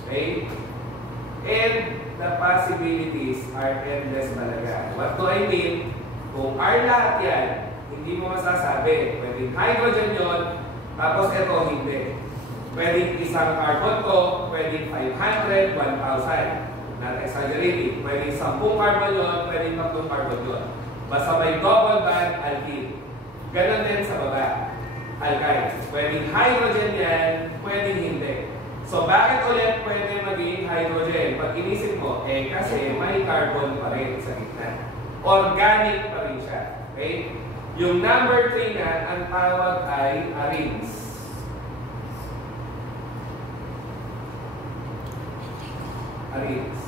Okay? And the possibilities are endless talaga. What do I mean? Kung R lahat yan, hindi mo masasabi. Pwedeng hydrogen yon, tapos ito hindi. Pwedeng isang carbon to, pwedeng 500, 1,000. Not exaggerating. Pwedeng 10 carbon yon, pwedeng 3 carbon yon. Basta may double bond alkene. Ganon din sa baba. Alkyne. Pwedeng hydrogen yan, pwedeng hindi. So, bakit ulit pwede maging hydrogen? Pag inisip mo, kasi may carbon pa rin sa gitna. Organic pa rin siya. Okay? Yung number 3 nga, ang tawag ay arenes. Arenes.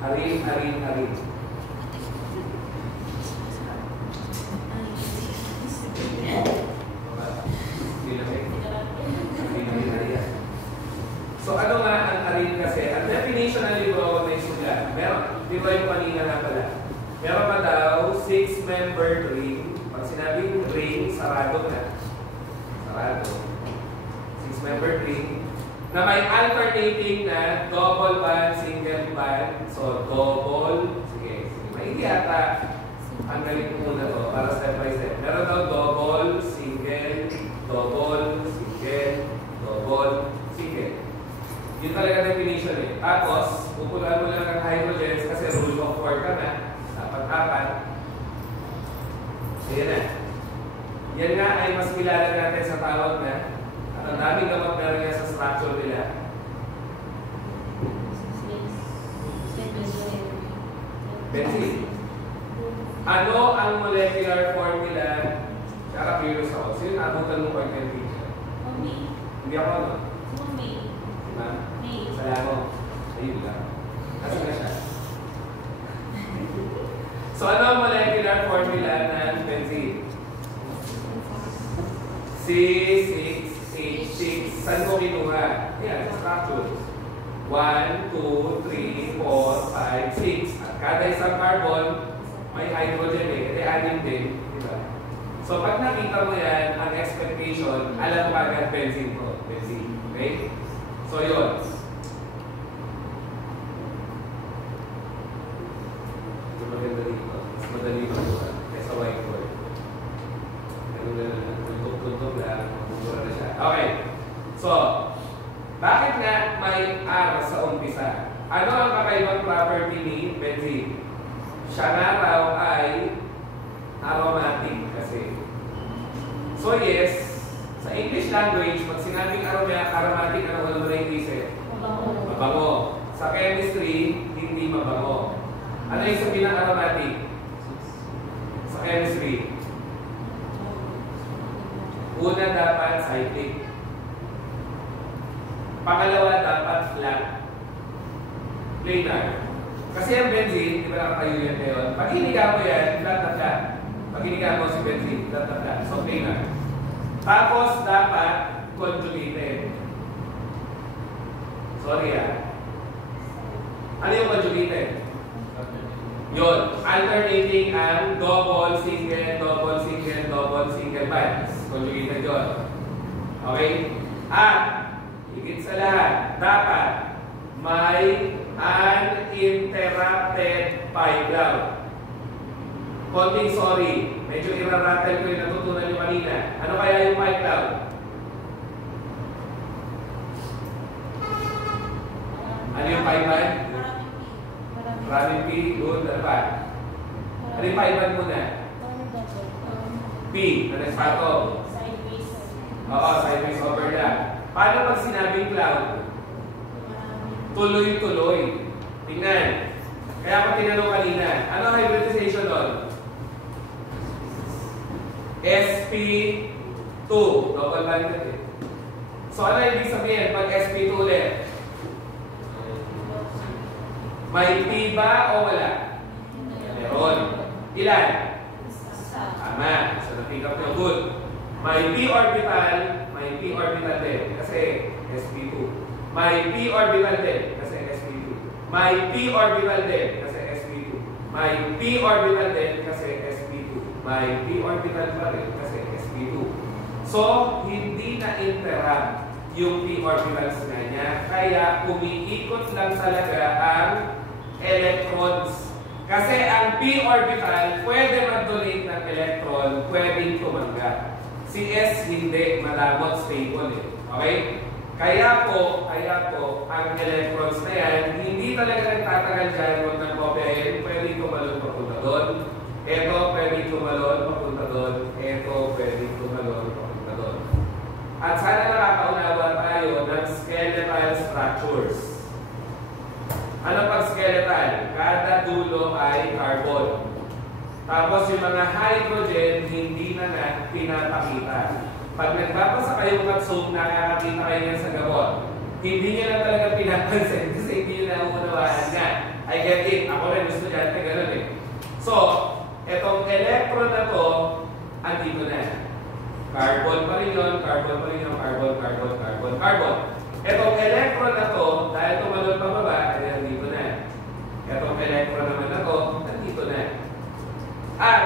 Arene. So ano nga ang arene kasi? Ang definition ng libro na isulat, meron, di ba yung kanina na pala? Meron pa daw 6-membered ring. Pag sinabing ring, sarado na. Sarado. 6-membered ring na may alternating na double bond, single bond. So double, sige, may yata. Ang galing ko muna to para step by step. Meron daw double, single, double, single, double, single. Yun talaga definition eh. Tapos, pupulaan mo lang ng hydrogens kasi rule of 4 ka na. Dapat-apat. Ayan na. Yan nga ay mas kilala natin sa tawag na at ang daming gamot meron yan sa structure nila. Benzene. Ano ang molecular formula? Kaya curious ako. Sino nabutan mo pag teacher? Hindi ako ano? Salamat. Ayun lang. Kasi na siya. So, ano ang molecular formula ng benzene? C6H6. Saan ko kinuha? Yan, structure. 1, 2, 3, 4, 5, 6. At kada isang carbon, may hydrogen eh. Kasi anim din. Diba? So, pag nakita mo yan, ang expectation, alam mo agad benzene ko. Benzene. Okay? So, yun. Maganda dito. Mas madali magbuka kaysa whiteboard. Tuntog lang. Magbuka na siya. Okay. So, bakit nga may R sa umpisa? Ano ang kakaibang property ni benzene? Siya nga raw ay aromatic kasi. So yes, sa English language, pag sinabing aromatic, ano mo na isip? Mabango. Sa chemistry, hindi mabango. Ano yung sabihin ng aromatic? Sa chemistry, una dapat cyclic. Pangalawa dapat flat. Planar. Kasi ang benzene, di ba nakatayo yan ngayon? Pag hiniga mo yan, flat na flat. Pag hiniga mo si benzene, flat na flat. So planar. Tapos dapat conjugated. Sorry ano yung conjugated? Yun. Alternating ang double, single, double, single, double, single bonds. Conjugated yun. Okay? At, higit sa lahat, dapat may uninterrupted pipe down. Konting sorry, medyo irarattle ko yung natutunan nyo kanina. Ano kaya yung pipe down? Ano yung pipe down? Maraming P, good, ano pa? Ano yung pipe down muna? P, ano yung spato? Sideways. Oo, sideways overlap. Paano pag sinabing cloud? Tuloy-tuloy. Tingnan. Kaya ako tinanong kanina, ano hybridization doon? sp2. Double bonded eh. So ano ibig sabihin pag sp2 ulit? May P ba o wala? Meron. Ilan? Tama. So na-pick up nyo. Good. May P orbital din kasi sp2. May P orbital din kasi sp2. May P orbital din kasi sp2. May P orbital din kasi sp2. May P orbital pa rin kasi sp2. So, hindi na-interrupt yung P orbitals na niya. Kaya, umiikot lang talaga ang electrons. Kasi ang P orbital, pwede mag-donate ng electron, pwedeng tumanggap. Si S, hindi. Malabot, stable eh. Okay? Kaya po, ang electrons na yan, hindi talaga nagtatagal dyan. Huwag nang kopyahin, pwedeng tumalon papunta doon. Ito, pwedeng tumalon papunta doon. Ito, pwedeng tumalon papunta doon. At sana nakakaunawa tayo ng skeletal structures. Ano pag skeletal? Kada dulo ay carbon. Tapos yung mga hydrogen, hindi na pinapakita. Pag nagbabasa kayo ng Zoom, nakakakita kayo yan sa gamot. Hindi nyo lang talaga pinapansin kasi hindi nyo nauunawaan nga. I get it. Ako rin gusto dyan na gano'n eh. So, etong electron na to, andito na. Carbon pa rin yun, carbon pa rin yun, carbon, carbon, carbon, carbon. Etong electron na to, dahil tumalon pa baba, ay andito na. Etong electron naman na to, andito na. At,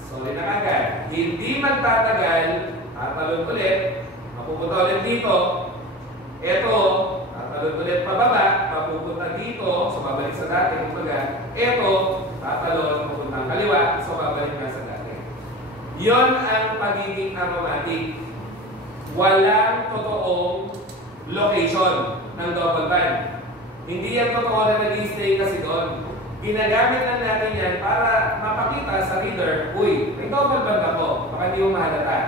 sorry na kagad, hindi magtatagal, tatalon ulit, mapupunta ulit dito. Ito, tatalon ulit pababa, mapupunta dito, so babalik sa dati, kumbaga. Ito, tatalon, mapupunta kaliwa, so babalik na sa dati. Yon ang pagiging aromatic. Walang totoong location ng double bond. Hindi yan totoo na nag-i-stay kasi doon. Ginagamit lang natin yan para mapakita sa reader, uy, may double bond ako, baka hindi mo mahalata.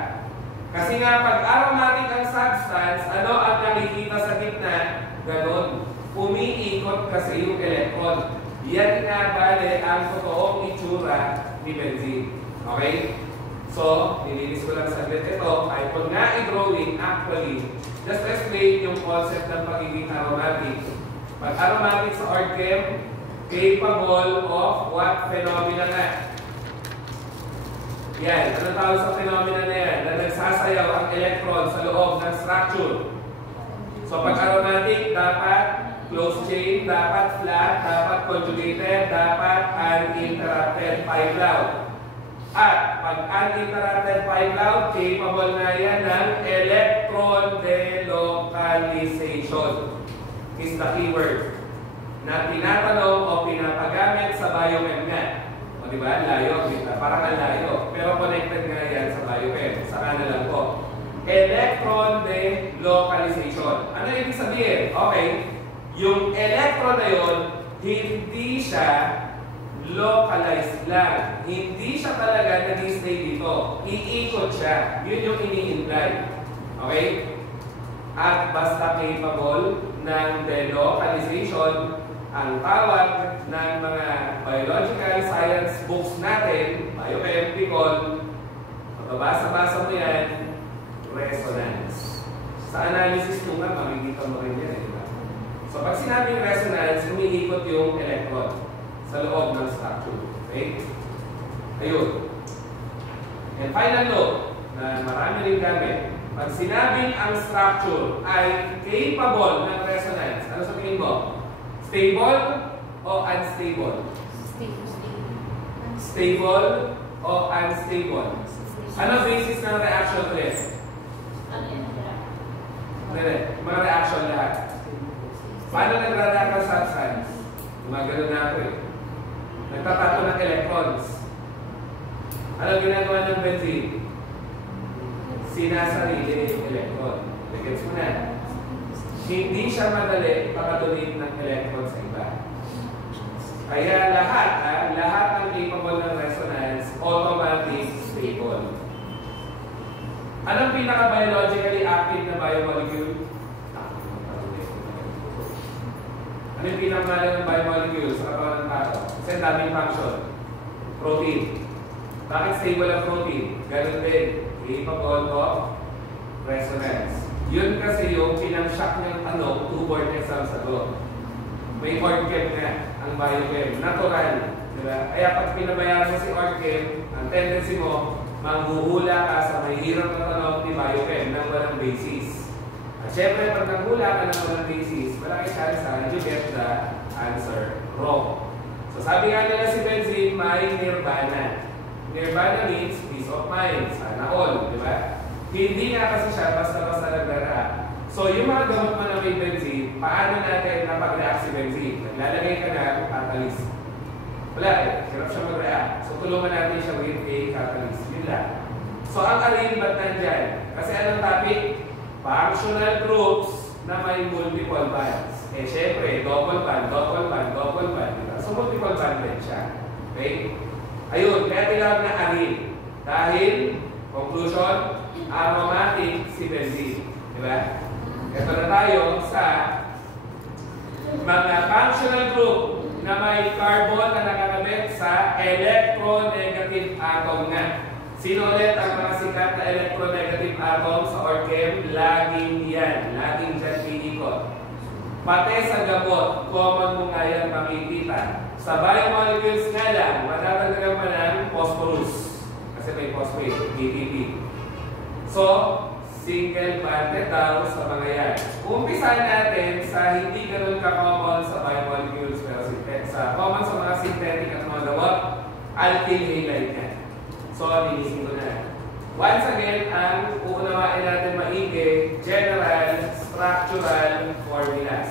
Kasi nga, pag aromatic ang substance, ano ang nakikita sa gitna? Ganon. Umiikot kasi yung electron. Yan nga bale ang totoong itsura ni benzene. Okay? So, nilinis ko lang saglit ito. Ay, kung nga i-drawing, actually, just explain yung concept ng pagiging aromatic. Pag aromatic sa OrgChem, capable of what phenomena na? Yan. Ano tawag sa phenomena na yan? Na nagsasayaw ang electron sa loob ng structure. So, pag aromatic, dapat closed chain, dapat flat, dapat conjugated, dapat uninterrupted pi cloud. At pag uninterrupted pi cloud, capable na yan ng electron delocalization. Is the keyword na tinatanong o pinapagamit sa biochem nga. O diba? Layo. Parang ang layo. Pero connected nga yan sa biochem. Saka na lang po. Electron delocalization. Ano ibig sabihin? Okay. Yung electron na yun, hindi siya localized lang. Hindi siya talaga nag-stay dito. Iikot siya. Yun yung ini-imply. Okay? At basta capable ng delocalization, ang tawag ng mga biological science books natin, biochemical, mababasa-basa mo yan, resonance. Sa analysis mo nga, makikita mo rin yan. Diba? So pag sinabing resonance, umiikot yung electron sa loob ng structure. Okay? Ayun. And final note, na marami rin gamit. Pag sinabing ang structure ay capable ng resonance, ano sa tingin mo? Stable o unstable? Stable o unstable? Ano basis ng reaction to this? Mga reaction lahat. Paano nagre-react ang substance? Gumagano na ako eh. Nagtatato ng electrons. Ano ginagawa ng benzene? Sinasarili yung electron. Gets mo na? Hindi siya madali pakadulin ng electron sa iba. Kaya lahat ng capable ng resonance, automatic stable. Anong pinaka-biologically active na biomolecule? Ano yung pinaka-mahalaga ng biomolecule sa katawan ng tao? Kasi ang daming function. Protein. Bakit stable ang protein? Ganun din. Capable of resonance. Yun kasi yung pinang-shock niyang tanong 2 board exams ago. May ORChem na ang biochem. Natural. Diba? Kaya pag pinabayaan mo si ORChem, ang tendency mo, manghuhula ka sa may hirap na tanong ni biochem nang walang basis. At syempre, pag naghula ka ng walang basis, malaki chance na you get the answer wrong. So sabi nga nila si benzene, may nirvana. Nirvana means peace of mind. Sana all, di ba? Hindi nga kasi siya basta-basta nagre-react. So yung mga gamot mo na may benzene, paano natin napag-react si benzene? Naglalagay ka na catalyst. Wala eh, hirap siya mag-react. So tulungan natin siya with a catalyst. Yun lang. So ang arin ba't nandyan? Kasi anong topic? Functional groups na may multiple bonds. Eh syempre, double bond. Diba? So multiple bond din siya. Okay? Ayun, kaya tinawag na arin. Dahil, conclusion, aromatic si benzene. Diba? Ito na tayo sa mga functional group na may carbon na nakakabit sa electronegative atom nga. Sino ulit ang mga sikat na electronegative atom sa ORChem? Laging yan. Laging dyan pinikot. Pati sa gamot, common mo nga yan makikita. Sa biomolecules nga lang, matatagdagan pa ng phosphorus. Kasi may phosphate, ATP. So, single bonded daw sa mga yan. Umpisahan natin sa hindi ganun ka-common sa biomolecules, pero sa common sa mga synthetic at mga gamot, alkyl halide yan. So, linisin ko na. Once again, ang uunawain natin maigi, general structural formulas.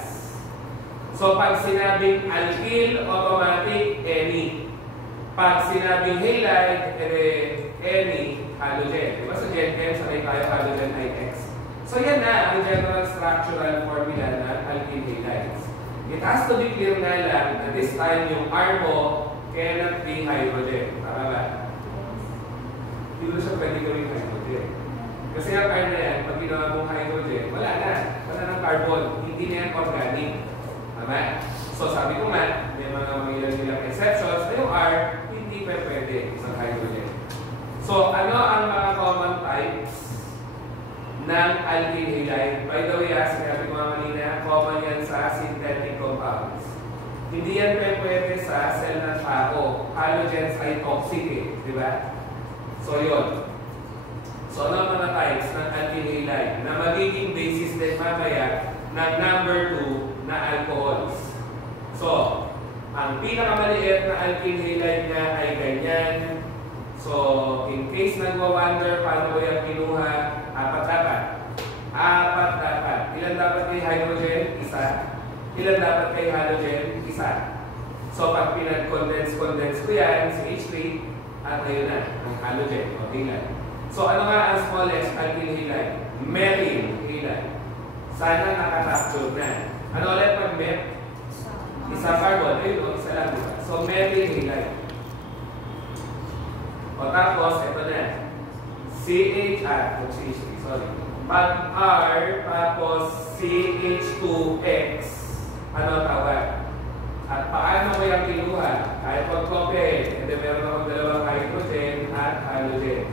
So, pag sinabing alkyl, automatic, any. Pag sinabing halide, any, halogen. Diba sa GenChem, sanay tayo halogen IX. So, yan na ang general structural formula ng alkyl halides. It has to be clear nga lang na this time yung R mo cannot be hydrogen. Tama ba? Hindi mo siya pwede gawing hydrogen. Kasi ang R na yan, pag ginawa mong hydrogen, wala na. Wala ng carbon. Hindi na yan organic. Tama? So sabi ko nga, may mga ilang exceptions na yung R, hindi pa pwede sa hydrogen. So ano ang mga common types ng alkyl halide? By the way, sinabi ko nga kanina, common yan sa synthetic compounds. Hindi yan pwede sa cell ng tao. Halogens ay toxic eh. Di ba? So yun. So ano ang mga types ng alkyl halide na magiging basis din mamaya ng number 2 na alcohols. So, ang pinakamaliit na alkyl halide nga ay ganyan. So, in case nagwa-wonder paano ko yung kinuha, 4 dapat. 4 dapat. Ilan dapat kay hydrogen? 1. Ilan dapat kay halogen? 1. So, pag pinag-condense ko yan, CH3, at ayun na, ang halogen. O, tingnan. So, ano nga ang smallest alkyl halide? Methyl halide. Sana nakatapture na. Ano ulit pag met? Isa carbon. Ayun o, isa lang. Diba? So, methyl halide. O tapos, ito na. Sorry. Pag R, tapos CH2X, ano tawag? At paano mo yung kinuha? Kahit pag-copy, hindi meron akong dalawang hydrogen at halogen.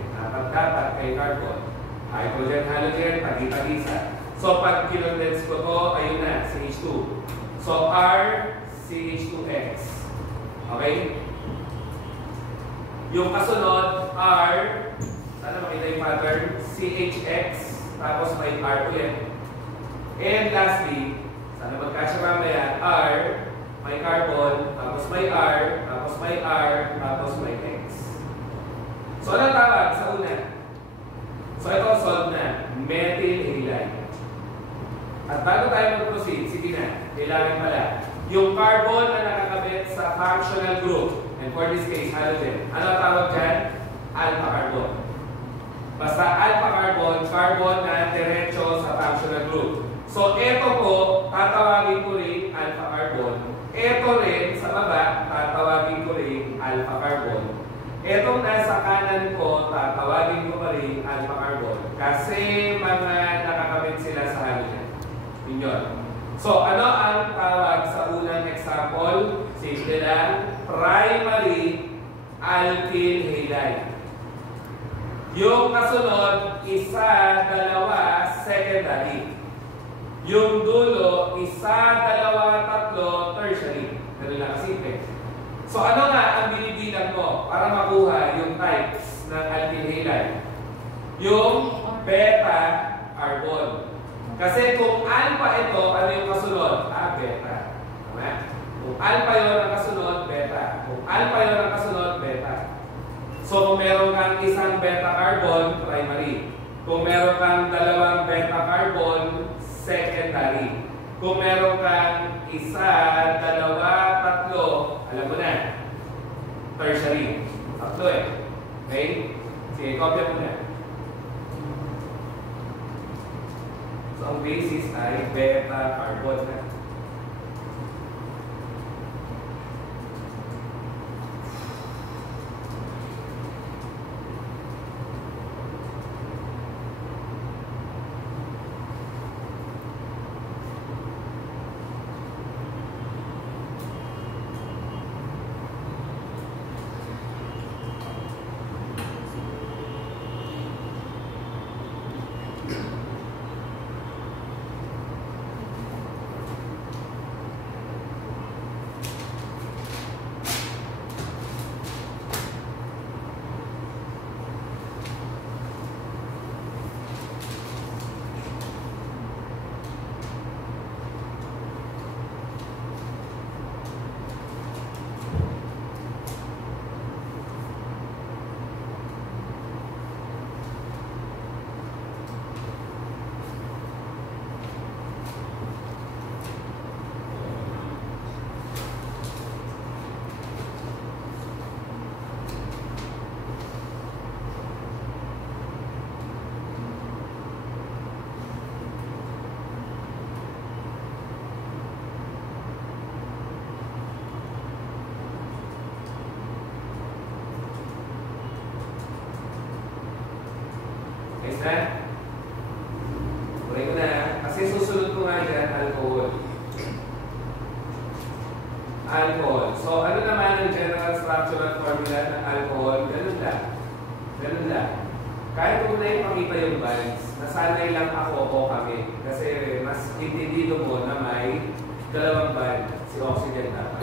Dapat kay carbon. Hydrogen, halogen, pag-isa. So, pag kinondense ko to, ayun na, CH2. So, R, CH2X. Okay? Yung kasunod, R, sana makita yung pattern, CHX, tapos may R ulit. And lastly, sana magkasya mamaya, R, may carbon, tapos may R, tapos may R, tapos may X. So, ano tawag sa una? So, ito solve na. Methyl halide. At bago tayo mag-proceed, sige na, kailangan pala. Yung carbon na nakakabit sa functional group, and for this case, halogen. Ano tawag dyan? Alpha carbon. Basta alpha carbon, carbon na diretso sa functional group. So, ito po, tatawagin ko rin alpha carbon. Ito rin, sa baba, tatawagin ko rin alpha carbon. Itong nasa kanan ko, tatawagin ko pa rin alpha carbon. Kasi mga nakakabit sila sa halogen. Yun. So, ano ang tawag sa unang example? Simple lang, primary alkyl halide. Yung kasunod, isa, dalawa, secondary. Yung dulo, isa, dalawa, tatlo, tertiary. Ganun lang kasimple. So, ano nga ang binibilang mo para makuha yung types ng alkyl halide? Yung beta carbon. Kasi kung alpha ito, ano yung kasunod? Beta. Tama? Kung alpha yun ang kasunod, beta. Kung alpha yun ang kasunod, beta. So, kung meron kang isang beta carbon, primary. Kung meron kang dalawang beta carbon, secondary. Kung meron kang isa, dalawa, tatlo, alam mo na, tertiary. Tatlo eh. Okay? Sige, copy mo na. So, ang basis ay beta carbon na. Na? Tuloy ko na. Kasi susunod ko nga dyan, alcohol. Alcohol. So, ano naman ang general structural formula ng alcohol? Ganun lang. Ganun lang. Kahit kung na ipakita yung bonds, nasanay lang ako o kami. Kasi mas intindido mo na may dalawang bond. Si oxygen dapat.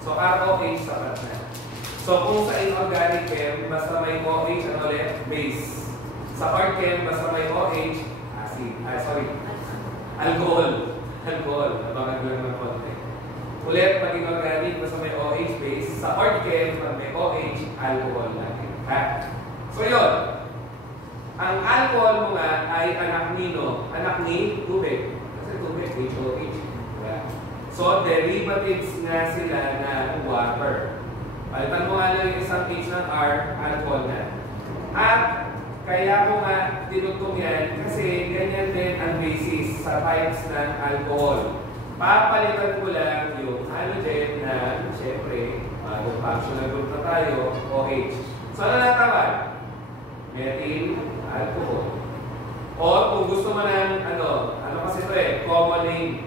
So, OH sapat na. So, kung sa inorganic chem, basta may OH, ano ulit? Base. Sa orchem, basta may OH, acid. Alcohol. Alcohol. Nabangan ko lang ng konti. Ulit, pag inorganic, basta may OH base. Sa orchem, pag may OH, alcohol natin. Ha? So, yun. Ang alcohol mo nga ay anak ni, no? Anak ni tubig. Kasi tubig, HOH. Diba? So, derivatives nga sila ng water. Palitan mo nga lang yung isang H ng R, alcohol na. At, kaya ko nga tinutong yan kasi ganyan din ang basis sa types ng alcohol. Papalitan ko lang yung halogen na, siyempre, yung functional group na tayo, OH. So, ano natawag? Methyl alcohol. O kung gusto mo ng, ano kasi ito common name.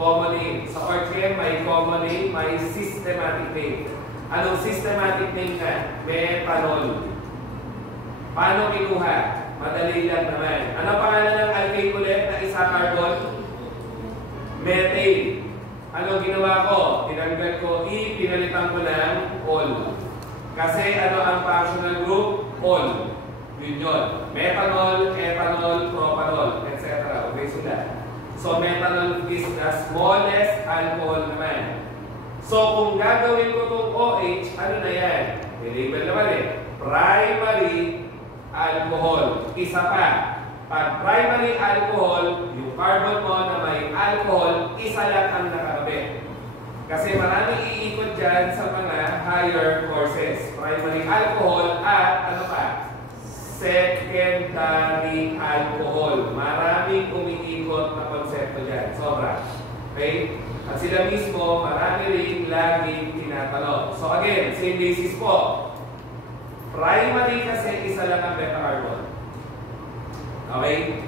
Common name. Sa ORChem, may common name, may systematic name. Anong systematic name nga? Methanol. Paano kinuha? Madali lang naman. Ano pangalan ng alkane ulit na isa carbon? Methane. Ano ginawa ko? Tinanggal ko E, pinalitan ko ng ol. Kasi ano ang functional group? Ol. Yun yun. Methanol, ethanol, propanol, etc. Okay, sila. So, methanol is the smallest alcohol naman. So, kung gagawin ko itong OH, ano na yan? I-label naman primary alcohol. Isa pa. Pag primary alcohol, yung carbon mo na may alcohol, isa lang ang nakakabit. Kasi maraming iikot dyan sa mga higher courses. Primary alcohol at ano pa? Secondary alcohol. Maraming umiikot na konsepto dyan. Sobra. Okay? At sila mismo, marami rin laging tinatanong. So again, same basis po. Primary kasi isa lang ang beta-carbon. Okay?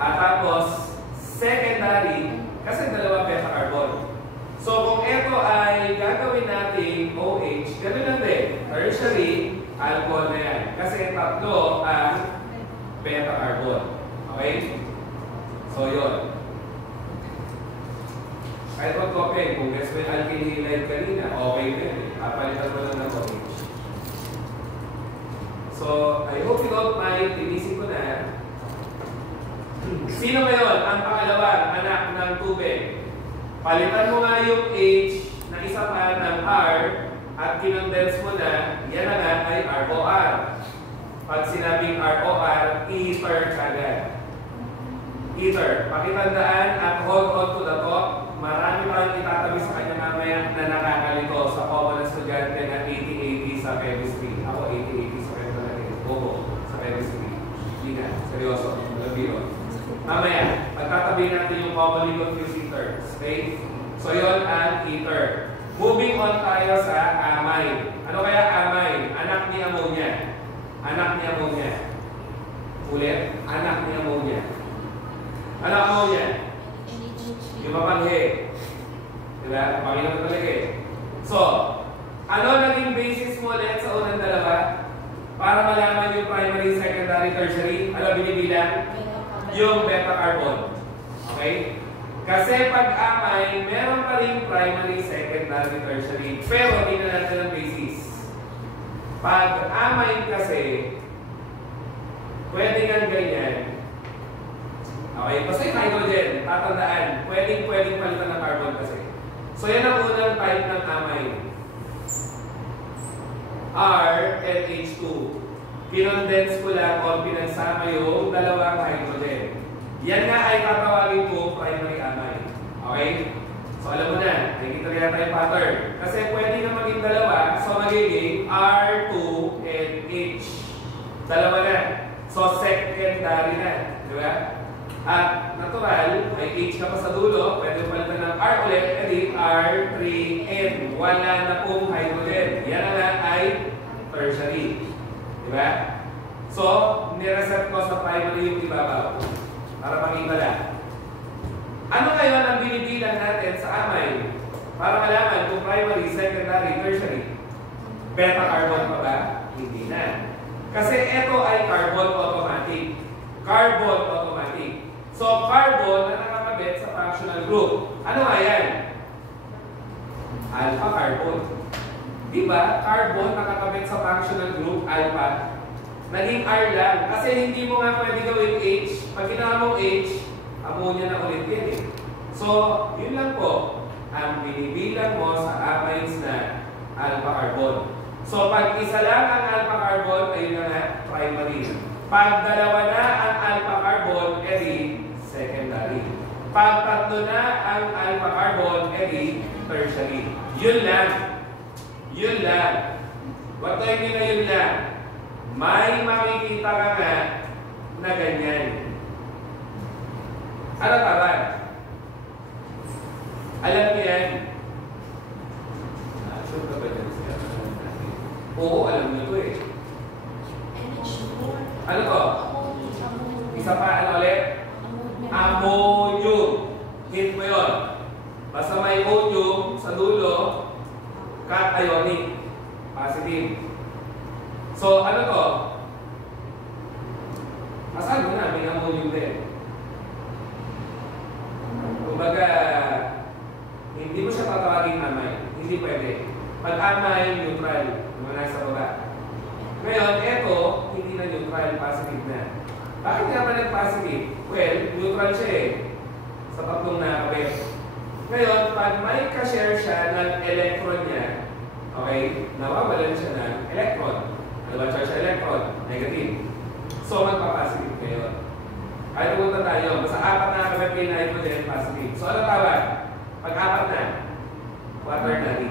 At tapos, secondary, kasi dalawa beta-carbon. So kung ito ay gagawin natin OH, ganoon lang din. Tertiary, alcohol na yan. Kasi tatlo ang beta-carbon. Okay? So yun. Kahit mag-copy, kung gusto may alkyl halide kanina, okay na yun. Kapalitan mo lang ng OH. So, I hope you don't mind, tinisip ko na. Sino ngayon ang pangalawang anak ng tubig? Palitan mo nga yung H na isa pa ng R at kinondense mo na, yan na nga ay ROR. Pag sinabing ROR, ether kagad. Ether. Pakitandaan at hold on to the thought. Marami tayong itatabi sa kanya mamaya na nakakalito sa common estudyante na 80-80 sa chemistry. Ako 80-80 sa chemistry. Oo, sa chemistry. Hindi na. Seryoso. Walang biro. Mamaya, pagtatabi natin yung commonly confusing terms. Okay? So yun ang ether. Moving on tayo sa amine. Ano kaya amine? Anak ni ammonia. Anak ni ammonia. Ulit, anak ni ammonia. Ano ammonia? Yung mapanghe. Diba? Panginoon talaga eh. So, ano naging basis mo ulit sa unang dalawa? Para malaman yung primary, secondary, tertiary. Ano binibilang? Yung beta-carbon. Okay? Kasi pag amine, meron pa rin primary, secondary, tertiary. Pero hindi na natin ang basis. Pag amine kasi, pwede kang ganyan. Okay, basta yung hydrogen, tatandaan, pwedeng palitan ng carbon kasi. So yan ang unang type ng amine. R and H2. Kinondense ko lang o pinagsama yung dalawang hydrogen. Yan nga ay tatawagin ko primary amine. Okay? So alam mo na, nakikita rin natin yung pattern. Kasi pwede na maging dalawa, so magiging R2 and H. Dalawa na. So secondary na. Di ba? At natural, may H ka pa sa dulo, pwede palitan ng R ulit, edi R3N. Wala na pong hydrogen. Yan na lang ay tertiary. Diba? So, nireset ko sa primary yung ibabaw. Para makita lang. Ano ngayon ang binibilang natin sa amine? Para malaman kung primary, secondary, tertiary. Beta-carbon pa ba? Hindi na. Kasi ito ay carbon automatic. Carbon automatic. So, carbon na nakakabit sa functional group. Ano nga yan? Alpha carbon. Diba? Carbon nakakabit sa functional group, alpha. Naging R lang. Kasi hindi mo nga pwede gawin H. Pag ginawa mong H, ammonia na ulit yan eh. So, yun lang po. Ang binibilang mo sa amines na alpha carbon. So, pag isa lang ang alpha carbon, ayun na nga, primary. Pag dalawa na ang alpha carbon, edi secondary. Pag tatlo na ang alpha carbon, edi tertiary. Yun lang. Yun lang. What do I mean na yun lang? May makikita ka nga na ganyan. Ano tawag? Isa pa, ano ulit? Ammonium. Hint mo yun. Basta may ammonium sa dulo, cationic. Positive. So, ano to? Masabi mo na, may ammonium din. Kumbaga, hindi mo siya tatawagin amay. Hindi pwede. Pag amay, neutral. Yung nasa baba. Ngayon, eto, hindi na neutral, positive na. Bakit naman nag-positive? Well, neutral siya eh. Sa tatlong nakabit. Ngayon, pag may ka-share siya ng electron niya, okay, nawawalan siya ng electron. Ano ba charge sa electron? Negative. So, magpa-positive ngayon. Kahit pumunta tayo, basta apat na nakabit may nitrogen, positive. So, ano tawag? Pag apat na, quaternary.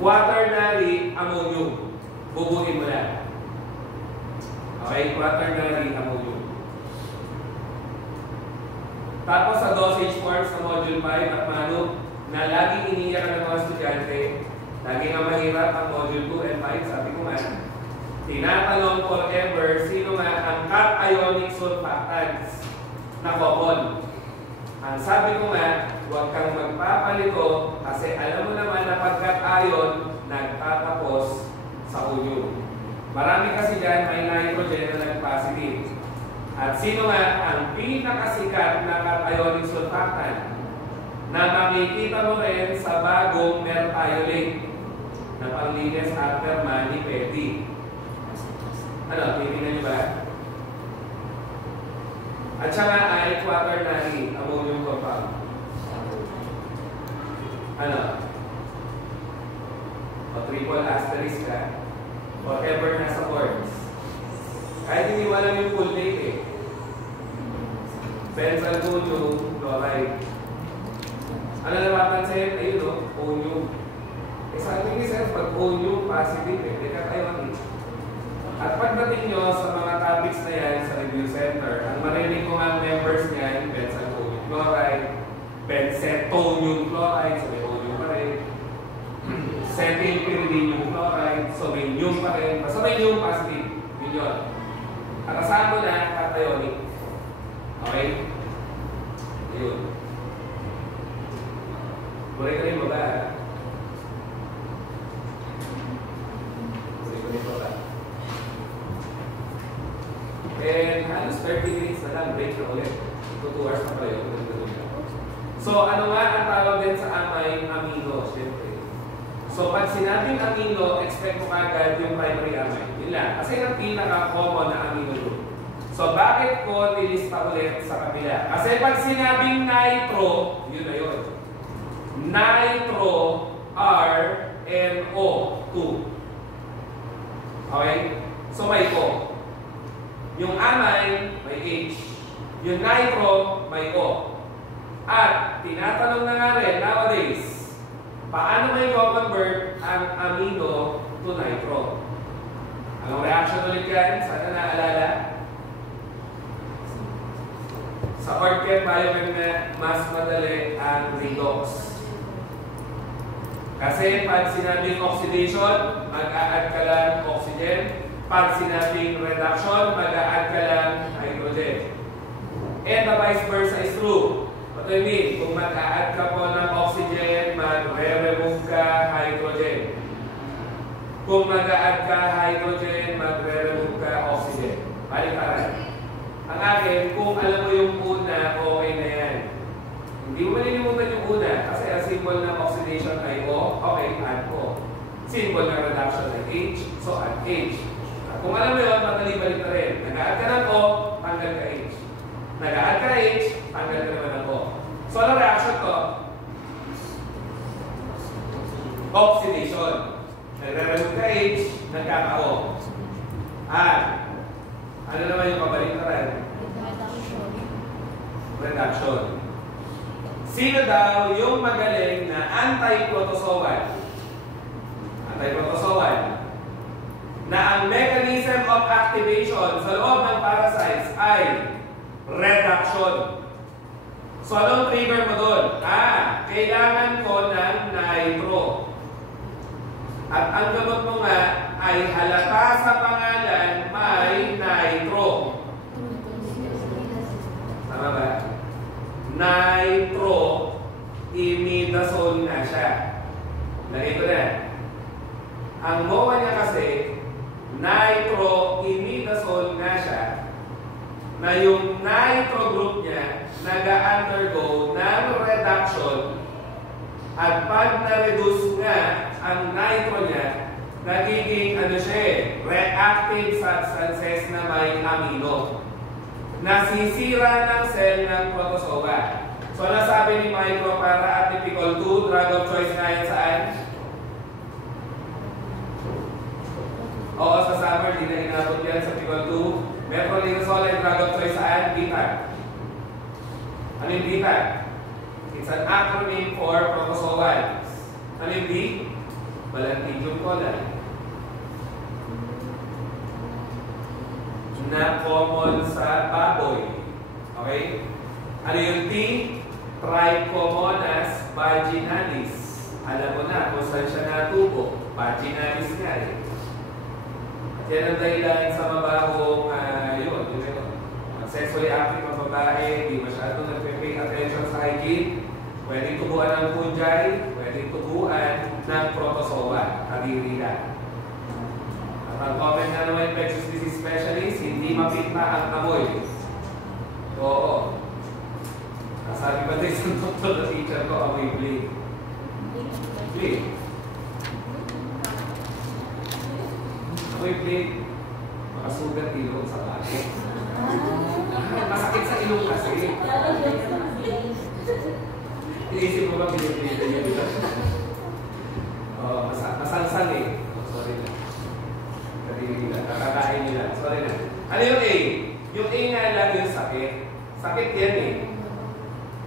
Quaternary ammonium. Bubuhin mo na. Okay, quaternary ammonium. Tapos sa dosage forms sa module 5 at Manu, na laging iniiyak ng mga estudyante, lagi nga mahirap ang module 2 and 5, sabi ko nga, tinatanong forever sino nga ang cationic surfactants na common. Ang sabi ko nga, huwag kang magpapalito kasi alam mo naman na pagkat-ion nagtatapos sa unyo. Marami kasi dyan may nitrogen na nag-positive. At sino nga ang pinakasikat na cationic surfactant na makikita mo rin sa bagong mertiolate na panglinis after mani-pedi? Ano, titingnan nyo ba? At siya nga ay quaternary ammonium compound. Ano? O triple asterisk ka. Whatever nasa words. Kahit hindi mo alam yung full name eh. Benzalkonium chloride. Ano na mapansin? Ayun o, onium. Eh sabi ni sir, pag onium positive eh, dekat tayo ang at pagdating nyo sa mga topics na yan sa review center, ang marinig ko nga members niyan, benzalkonium chloride, benzethonium chloride, so may onium pa rin, cetylpyridinium chloride, so may ium pa rin, basta may ium positive, yun yun. At asahan mo na, cationic. Okay? Ayun. Buray ka rin baba. Buray ka rin baba. And halos 30 minutes na lang, break na ulit. 2 hours na pala yun. So, ano nga ang tawag din sa amay? Amino, syempre. So, pag sinabing amino, expect mo agad yung primary amay. Yun lang. Kasi yung pinaka-common na amino group. So, bakit ko nilista ulit sa kabila? Kasi pag sinabing nitro, yun na yun. Nitro, RNO2. Okay? So, may O. Yung amay, may H. Yung nitro, may O. At, tinatanong na nga rin, nowadays, paano may convert ang amino to nitro? Anong reaction ulit yan? Sana naalala? Sa Orchem Biochem na mas madali ang redox. Kasi pag sinabing oxidation, mag-a-add ka lang oxygen. Pag sinabing reduction, mag-a-add ka lang hydrogen. And the vice versa is true. What do you mean? Kung mag-a-add ka po ng oxygen, magre-remove ka hydrogen. Kung mag-a-add ka hydrogen, magre-remove ka oxygen. Balik-taran. Ang akin, kung alam mo yung una, okay na yan. Hindi mo malilimutan yung una kasi ang symbol ng oxidation ay O, okay, add O. Symbol ng reduction ay H, so add H. Kung alam mo yun, madali balik na rin. Nag-add ka ng O, tanggal ka H. Nag-add ka H, tanggal ka naman ng O. So, ano reaction to? Oxidation. Nagre-remove ka H, nagkaka-O. At, ano naman yung pabalik na rin? Reduction. Sino daw yung magaling na anti-protozoal? Anti-protozoal. Na ang mechanism of activation sa loob ng parasites ay reduction. So, anong trigger mo doon? Kailangan ko ng nitro. At ang gamot mo nga ay halata sa pangalan may na yung nitro group niya nag-undergo ng reduction at pag na-reduce nga ang nitro niya, nagiging reactive substances na may amino. Nasisira ng cell ng protozoa. So, nasabi ni Micro para atypical 2, drug of choice na yan saan? Oo, sa summer, di na inabot yan sa typical 2. Metronidazole ay drug of choice saan? Beta. Ano yung beta? It's an acronym for protozoans. Ano yung B? Balantidium coli. Na common sa baboy. Okay? Ano yung T? Trichomonas vaginalis. Alam mo na kung saan siya natubo. Vaginalis nga eh. At yan ang dahilan sa mabahong sexually active ang babae, di masyado nagpe-pay attention sa hygiene, pwedeng tubuan ng fungi, pwedeng tubuan ng protozoa, kadiri lang. At ang comment na naman infectious disease specialist, hindi mapitna ang amoy. Oo. Sabi pa din sa doktor na teacher ko, amoy bleed. Bleed. Amoy bleed. Makasugat ilong sa bakit. Masakit sa ilong kasi. Iisip mo ba binibleed na yun? Masangsang eh. Sorry na. Kakakain nila. Sorry na. Ano yung A? Yung A nga lang yung sakit. Sakit yan eh.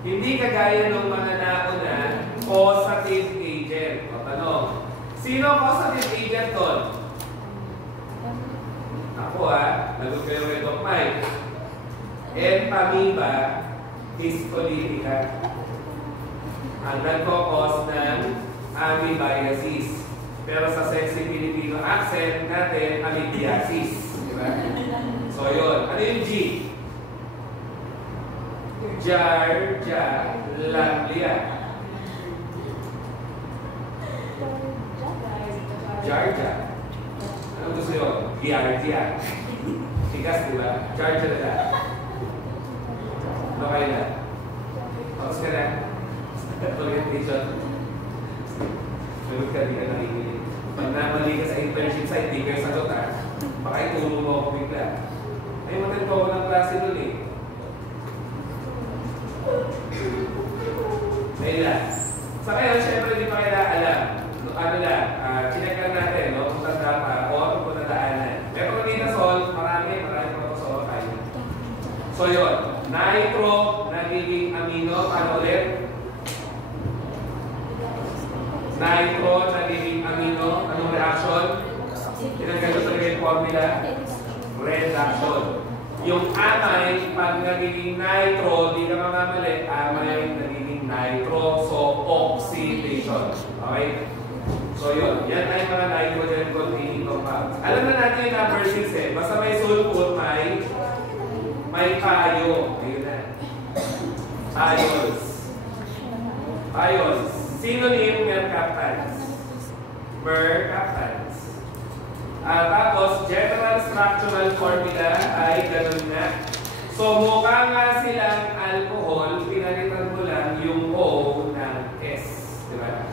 Hindi kagaya ng mga nauna causative agent. O tanong, sino causative agent doon? Ako lagot kayo kay Doc Mike. Entamoeba histolytica. Ang nagkakos ng amoebiasis. Pero sa sexy Filipino accent natin, amoebiasis. Diba? So yun. Ano yung G? Giardia. Giardia. Ano gusto yun? Giardia. Tigas, diba? Giardia na. Ano kayo na? Tapos ka na? Orientation. Sagot ka, di ka nakikinig. Pag namali ka sa internship site, di kayo sagot baka ituro mo ako bigla. Ay, matag po ako ng klase doon eh. Mayla. Sa kaya, syempre, di pa kailangan alam. Ano lang, chinekan natin, no? Kung tanda pa o kung tandaanan. Metronidazole, marami protozoa tayo. So, yun. Nitro, nagiging amino, paano ulit? Nitro, nagiging amino, anong reaction? Tinanggal ko talaga yung formula? Reduction. Yung amine, pag nagiging nitro, di ka mamamali, amine, nagiging nitro, so oxidation. Okay? So yun, yan ay mga nitrogen-containing compounds. Alam na natin yung number 6 eh. Basta may sulfur, may tayo. Ayun na. Ions. Ions. Synonym, mercaptans. Mercaptans. Tapos, general structural formula ay ganun na. So, mukha nga silang alcohol, pinalitan mo lang yung O ng S. Diba?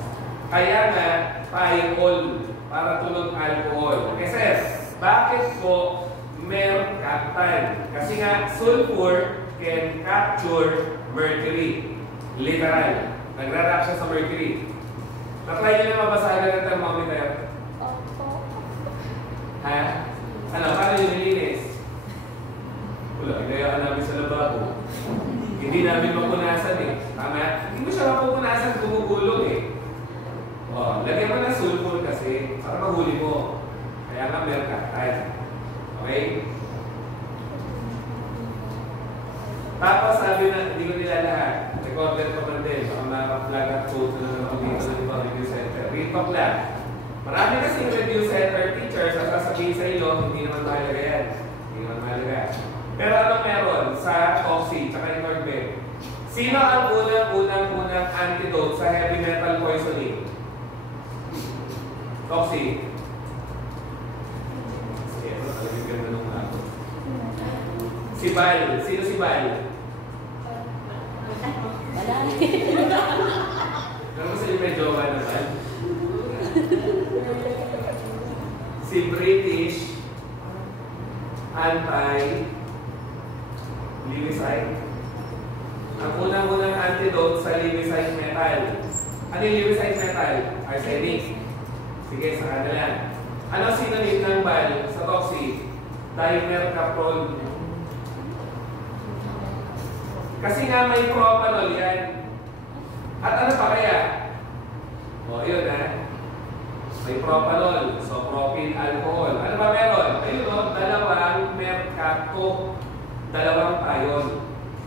Kaya nga, thiol, para tunog alcohol. Okay, sir, bakit po mercaptan? Kasi nga, sulfur can capture mercury. Literal. Nagra-react siya sa mercury. Natry nyo na mabasagan ng thermometer. Ha? Ano? Paano yung nilinis? Wala, inayaan namin sa lababo. Hindi namin mapunasan eh. Tama? Hindi mo siya mapupunasan, gumugulong eh. O, lagyan mo ng sulfur kasi para mahuli mo. Kaya nga mercaptan. Okay? Tapos sabi na, hindi ko nila lahat. Recorded pa man din. Baka maka-flag at code na naman dito sa ibang review center. Read talk lang. Marami kasi review center teachers at sasabihin sa iyo, hindi naman mahalaga yan. Hindi naman mahalaga. Pero anong meron sa Toxi at Norbe? Sino ang unang antidote sa heavy metal poisoning? Toxi. Sige, talagang ganda nung ako. Si Bal. Sino si Bal? Wala. Ano sa yung may jowa na Bal? Si British anti-Lewis-ite. Ang unang-unang antidote sa Lewis-ite metal. Ano yung Lewis-ite metal? Arsenic. Sige, saka na lang. Ano synonym ng Bal sa toxic? Dimercaprol. Kasi nga may propanol yan. At ano pa kaya? O, yun may propanol. So, propyl alcohol. Ano ba meron? Ayun o, dalawang mercato. Dalawang tayon.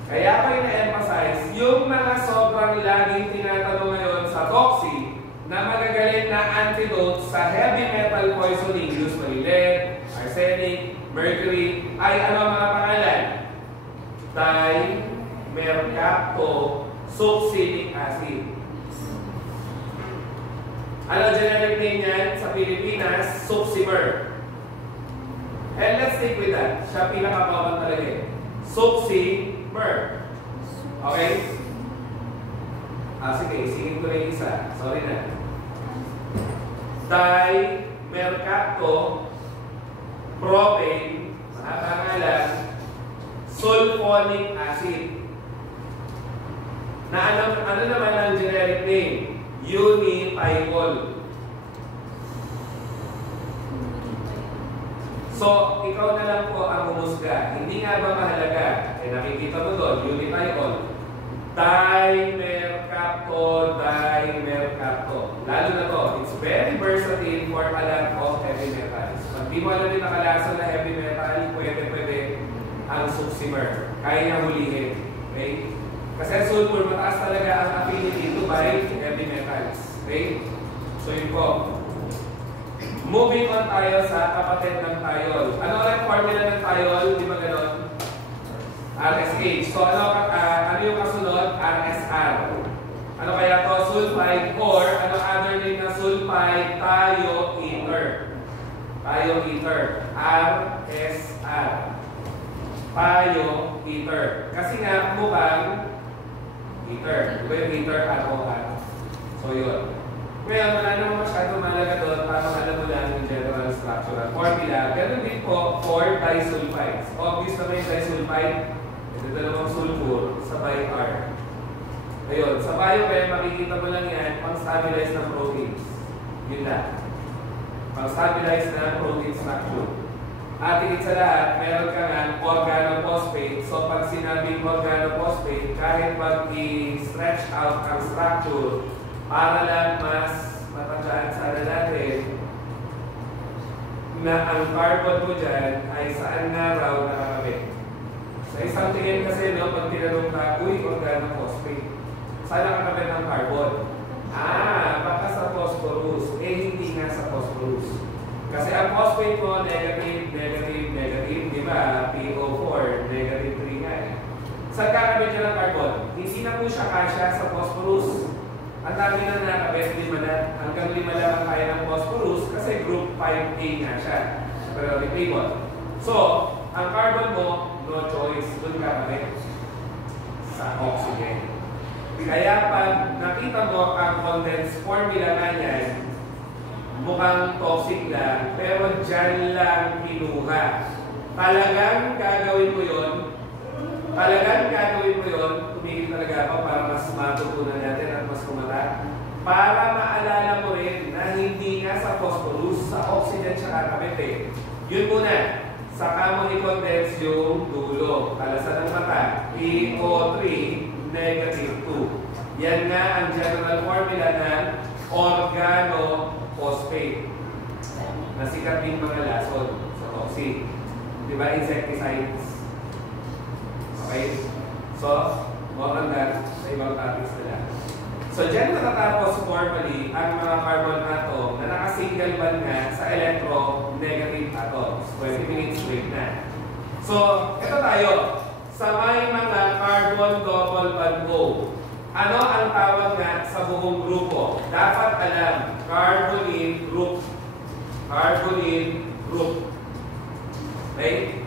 Kaya ko na-emphasize, yung mga sobrang laging tinatanong ngayon sa toxic na magagaling na antidote sa heavy metal poisoning, usually lead, arsenic, mercury, ay ano ang mga pangalan? Dimercaptosuccinic acid. Ano generic name yan sa Pilipinas? Succimer. And let's stick with that. Siya pinaka-common talaga. Succimer. Okay? Sige, isingin ko na yung isa. Sorry na. Dimercapto propane, pangalan, sulfonic acid. Na ano naman ang generic name? Unithymol. So, ikaw na lang po ang humusga. Hindi nga ba mahalaga? Nakikita mo doon, unithymol. Dimercapto. Lalo na to, it's very versatile for a lot of heavy metals. Pag di mo alam din nakalasa na heavy metal, pwede ang succimer. Kaya niya hulihin. Okay? Kasi sulfur, mataas talaga ang affinity to bind heavy metals. Okay? So yun po. Moving on tayo sa kapatid ng thiol. Ano ang formula ng thiol? Di ba ganon? RSH. So ano yung kasunod? RSR. Ano kaya to? Sulfide or ano other name na sulfide? Thioether. Thioether. RSR. Thioether. Kasi nga mukhang ether. Diba yung ether? ROR. So yun. Ngayon, wala naman masyadong malaga doon para alam mo lang yung general structural formula. Ganun din po for disulfides. Obvious na may disulfide. Ito dalawang sulfur sabay R. Ayun, sa biochem, makikita mo lang yan pang-stabilize ng proteins. Yun lang. Pang-stabilize ng protein structure. At higit sa lahat, meron ka nga organophosphate. So pag sinabing organophosphate, kahit pag i-stretch out ang structure, para lang mas matandaan sana natin na ang carbon mo dyan ay saan nga raw nakakabit. Sa isang tingin kasi, no, pag tinanong ka, uy, organophosphate. Saan nakakabit ng carbon? Baka sa phosphorus. Hindi nga sa phosphorus. Kasi ang phosphate mo, negative, di ba? PO4, negative 3 nga eh. Saan kakabit niya ng carbon? Hindi na po siya kasya sa phosphorus. Ang dami na nakabit, 5 na. Hanggang 5 lang ang kaya ng phosphorus kasi group 5A nga siya sa periodic table. So, ang carbon mo, no choice. Doon kakabit sa oxygen. Kaya pag nakita mo ang condensed formula nga yan, mukhang toxic lang, pero dyan lang kinuha. Talagang gagawin mo yun, tumigil talaga ako para mas matutunan natin at mas kumata. Para maalala mo rin na hindi nga sa phosphorus, sa oxygen siya kakabit eh. Yun muna, saka mo i-condense yung dulo. Kalasan ng mata, PO3, negative 2. Yan nga ang general formula ng organophosphate. Nasikat din mga lason sa toxic. Diba insecticides? Okay? So, more on that sa ibang topics nila. So, dyan natatapos formally ang mga carbon atom na nakasingle bond nga sa electronegative atoms. 20 minutes break na. So, ito tayo. Sa may mga carbon double bond O, ano ang tawag nga sa buong grupo? Dapat alam, carbonyl group. Carbonyl group. Okay?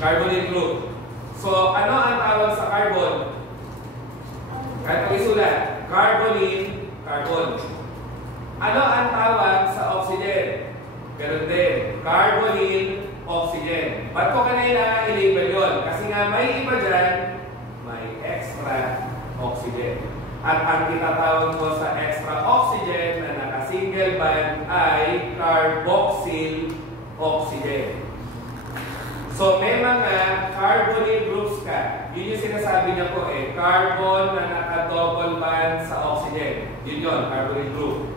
Carbonyl group. So, ano ang tawag sa carbon? Kahit kung isulat, carbonyl, carbon. Ano ang tawag sa oxygen? Ganun din, carbonyl, oxygen. Ba't ko kailangan i-label yun? Kasi nga may iba dyan, may extra oxygen. At ang tinatawag mo sa extra oxygen na naka-single bond ay carboxyl oxygen. So, may mga carbonyl groups ka. Yun yung sinasabi niya po eh. Carbon na naka-double bond sa oxygen. Yun yun, carbonyl group.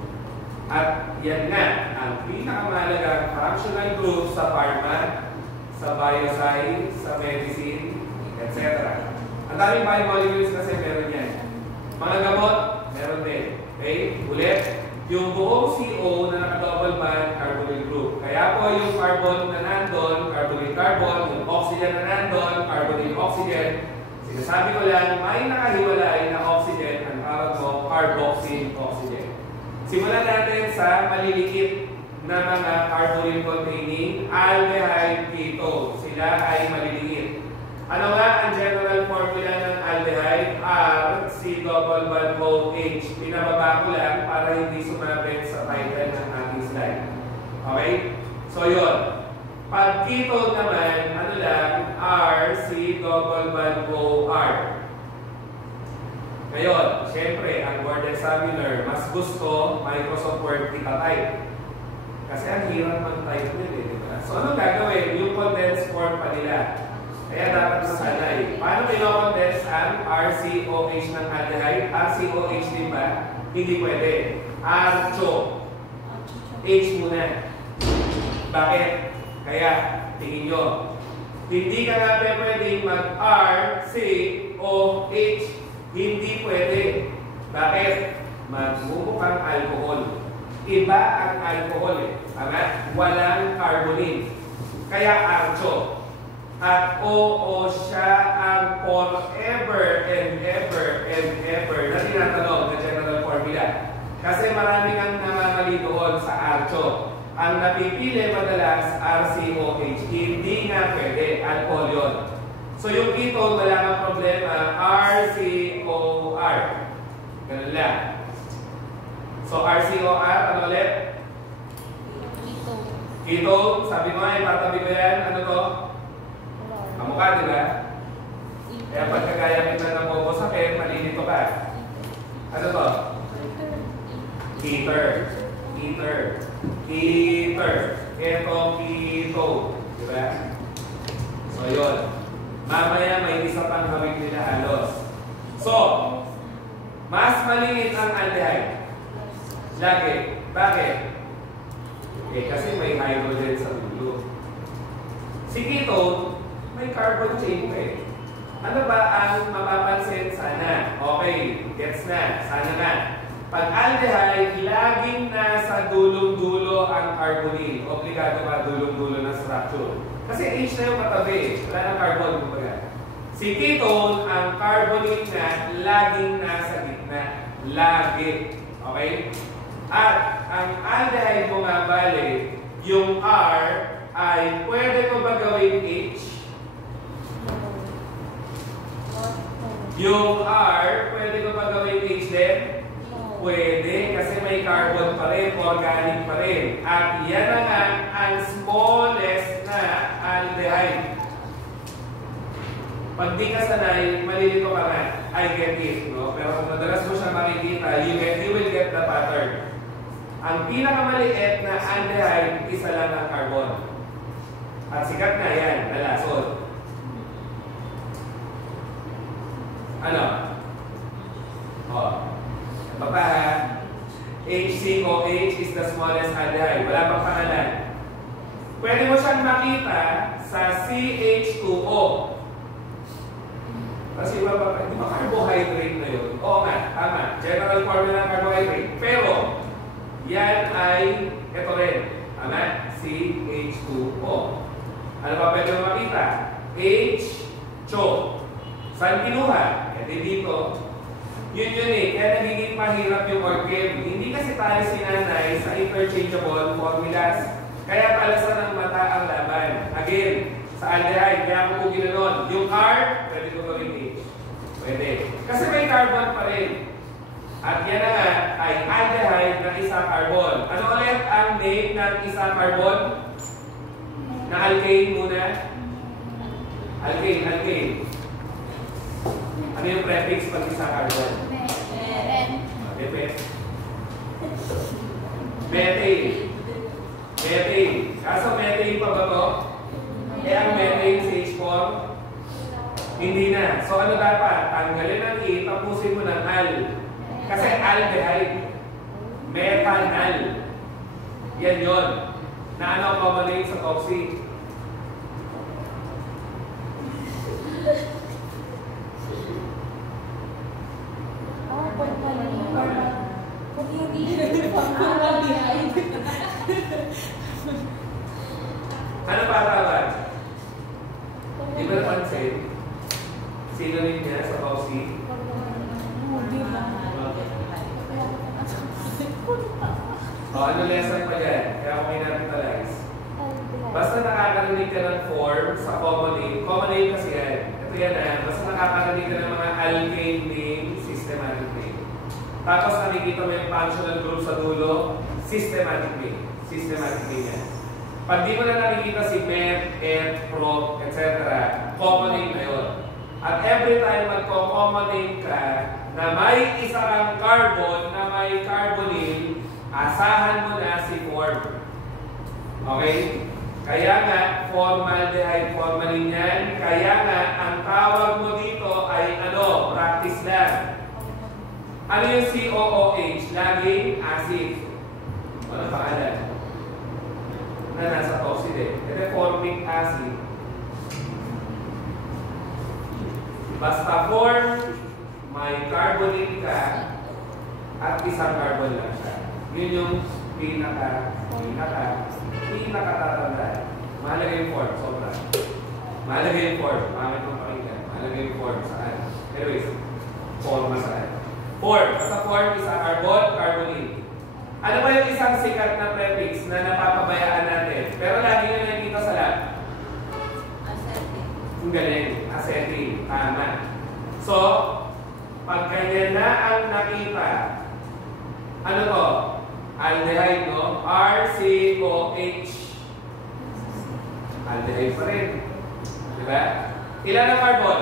At yan nga, ang pinakamahalagang functional group sa pharma, sa bioscience, sa medicine, etc. Ang daming biomolecules kasi meron yan. Mga gamot, meron din. Okay? Ulit, yung buong CO na naka-double bond, carbonyl group. Kaya po yung carbon na nandun, carbonyl carbon, yung oxygen na nandun, carbonyl oxygen. Sinasabi ko lang, may nakahiwalay na oxygen, ang tawag mo, carboxyl oxygen. Simulan natin sa maliliit na mga carbonyl containing aldehyde keto. Sila ay maliliit. Ano nga ang general formula ng aldehyde? R, C double bond O, H. Pinababa ko lang para hindi sumabit sa title ng ating slide. Okay? So yun. Pag keto naman, ano lang? R, C double bond O, R. Ngayon, syempre, ang board examiner, mas gusto Microsoft Word kita-type. Kasi ang hirap mag-type nila, di ba? So, anong gagawin? Yung condensed form pa nila. Kaya dapat masanay. Paano pino-condense ang RCOH ng aldehyde? RCOH din ba? Hindi pwede. RCHO. H muna. Bakit? Kaya, tingin nyo. Hindi ka nga pwedeng mag-RCOH. Hindi pwede. Bakit? Magmumukhang alcohol. Iba ang alcohol eh. Tama? Walang carbonyl. Kaya archo. At oo siya ang forever and ever and ever na tinatanong na general formula. Kasi maraming ang namamali doon sa archo. Ang napipili madalas RCOH. Hindi nga pwede. Alcohol yun. So yung ketone, wala kang problema, RCOR. Ganun lang. So RCOR, ano ulit? Ketone. Ketone, sabi mo ay patabi ko yan, ano to? Kamukha, di ba? Kaya pagkagaya kita ng bobo sa pen, malilito ka. Ano to? Ether. Ether. Ether. Ito, ketone. Di ba? So yun. Mamaya may isa pang hawig nila halos. So, mas maliit ang aldehyde. Lagi. Bakit? Eh, kasi may hydrogen sa dulo. Si ketone, may carbon chain pa eh. Ano ba ang mapapansin? Sana. Okay, gets na. Sana na. Pag aldehyde, laging nasa dulong-dulo ang carbonyl. Obligado ka dulong-dulo ng structure. Kasi H na yung katabi. Wala ng carbon. Kumbaga. Si ketone, ang carbonyl na laging nasa gitna. Lagi. Okay? At ang aldehyde mo nga bale, yung R ay pwede ko ba gawin H? Yung R, pwede ko ba gawin H din? Pwede, kasi may carbon pa rin, organic pa rin. At yan na nga ang smallest na aldehyde. Pag di ka sanay, malilito ka nga. I get it, no? Pero kung madalas mo siya makikita, you will get the pattern. Ang pinakamaliit na aldehyde, isa lang ang carbon. At sikat na yan, nalasod. Ano? Ito pa ha. HCOH is the smallest aldehyde. Wala pang pangalan. Pwede mo siyang makita sa CH2O. Kasi iba pa, di ba carbohydrate na yun? Oo nga, tama. General formula ng carbohydrate. Pero, yan ay, ito rin. Tama? CH2O. Ano pa pwede mo makita? H-CHO. Saan kinuha? E dito. Yun eh. Kaya nagiging mahirap yung orchid. Hindi kasi tayo sinanay sa interchangeable formulas. Kaya palasan ng mata ang laban. Again, Sa aldehyde, kaya ako po ginanon. Yung R, pwede ko gawin H. Pwede. Kasi may carbon pa rin. At yan na nga ay aldehyde ng isang carbon. Ano ulit ang name ng isang carbon? Na alkane muna? Alkane. Ano yung prefix pag isang carbon? Methane. Kaso methane pa ba to? Eh ang methane sa H4? Hindi na. So ano dapat? Tanggalin ang E, tapusin mo ng al. Kasi aldehyde. Methanal. Yan yun. Na ano ang common name sa toxic? Ano pa tawag? Di ba napansin? Synonym niya sa toxic? Ano lesson pa dyan? Kaya ako may napitalize. Basta nakakarinig ka ng form sa common name. Common name kasi yan. Ito yan na. Basta nakakarinig ka ng mga alkane name, systematic name. Tapos nakikita mo yung functional group sa dulo, systematic name. Systematic name yan. Pag di mo na nakikita si met, et, prop, etc., common name na yun. At every time magko-common name ka na may isa kang carbon na may carbonyl, asahan mo na si form. Okay? Kaya nga, formaldehyde, formalin yan. Kaya nga, ang tawag mo dito ay ano? Practice lang. Ano yung COOH? Laging acid. Ano pangalan? Na nasa toxic eh. Ito formic acid. Basta form, may carbonyl ka at isang carbon lang siya. Yun yung pinakatatandaan. Mahalaga yung form, sobra. Mahalaga yung form. Pangit mong pakinggan. Mahalaga yung form. Saan? Anyways, forma saan? Form. Sa form, isa carbon, carbonyl. Ano ba yung isang sikat na prefix na napapabayaan natin? Pero lagi na nakikita sa lab? Acetic. Ang galing. Acetic. Tama. So, pag ganyan na ang nakita, ano to? Aldehyde, no? RCOH. Aldehyde pa rin. Diba? Ilan ang carbon?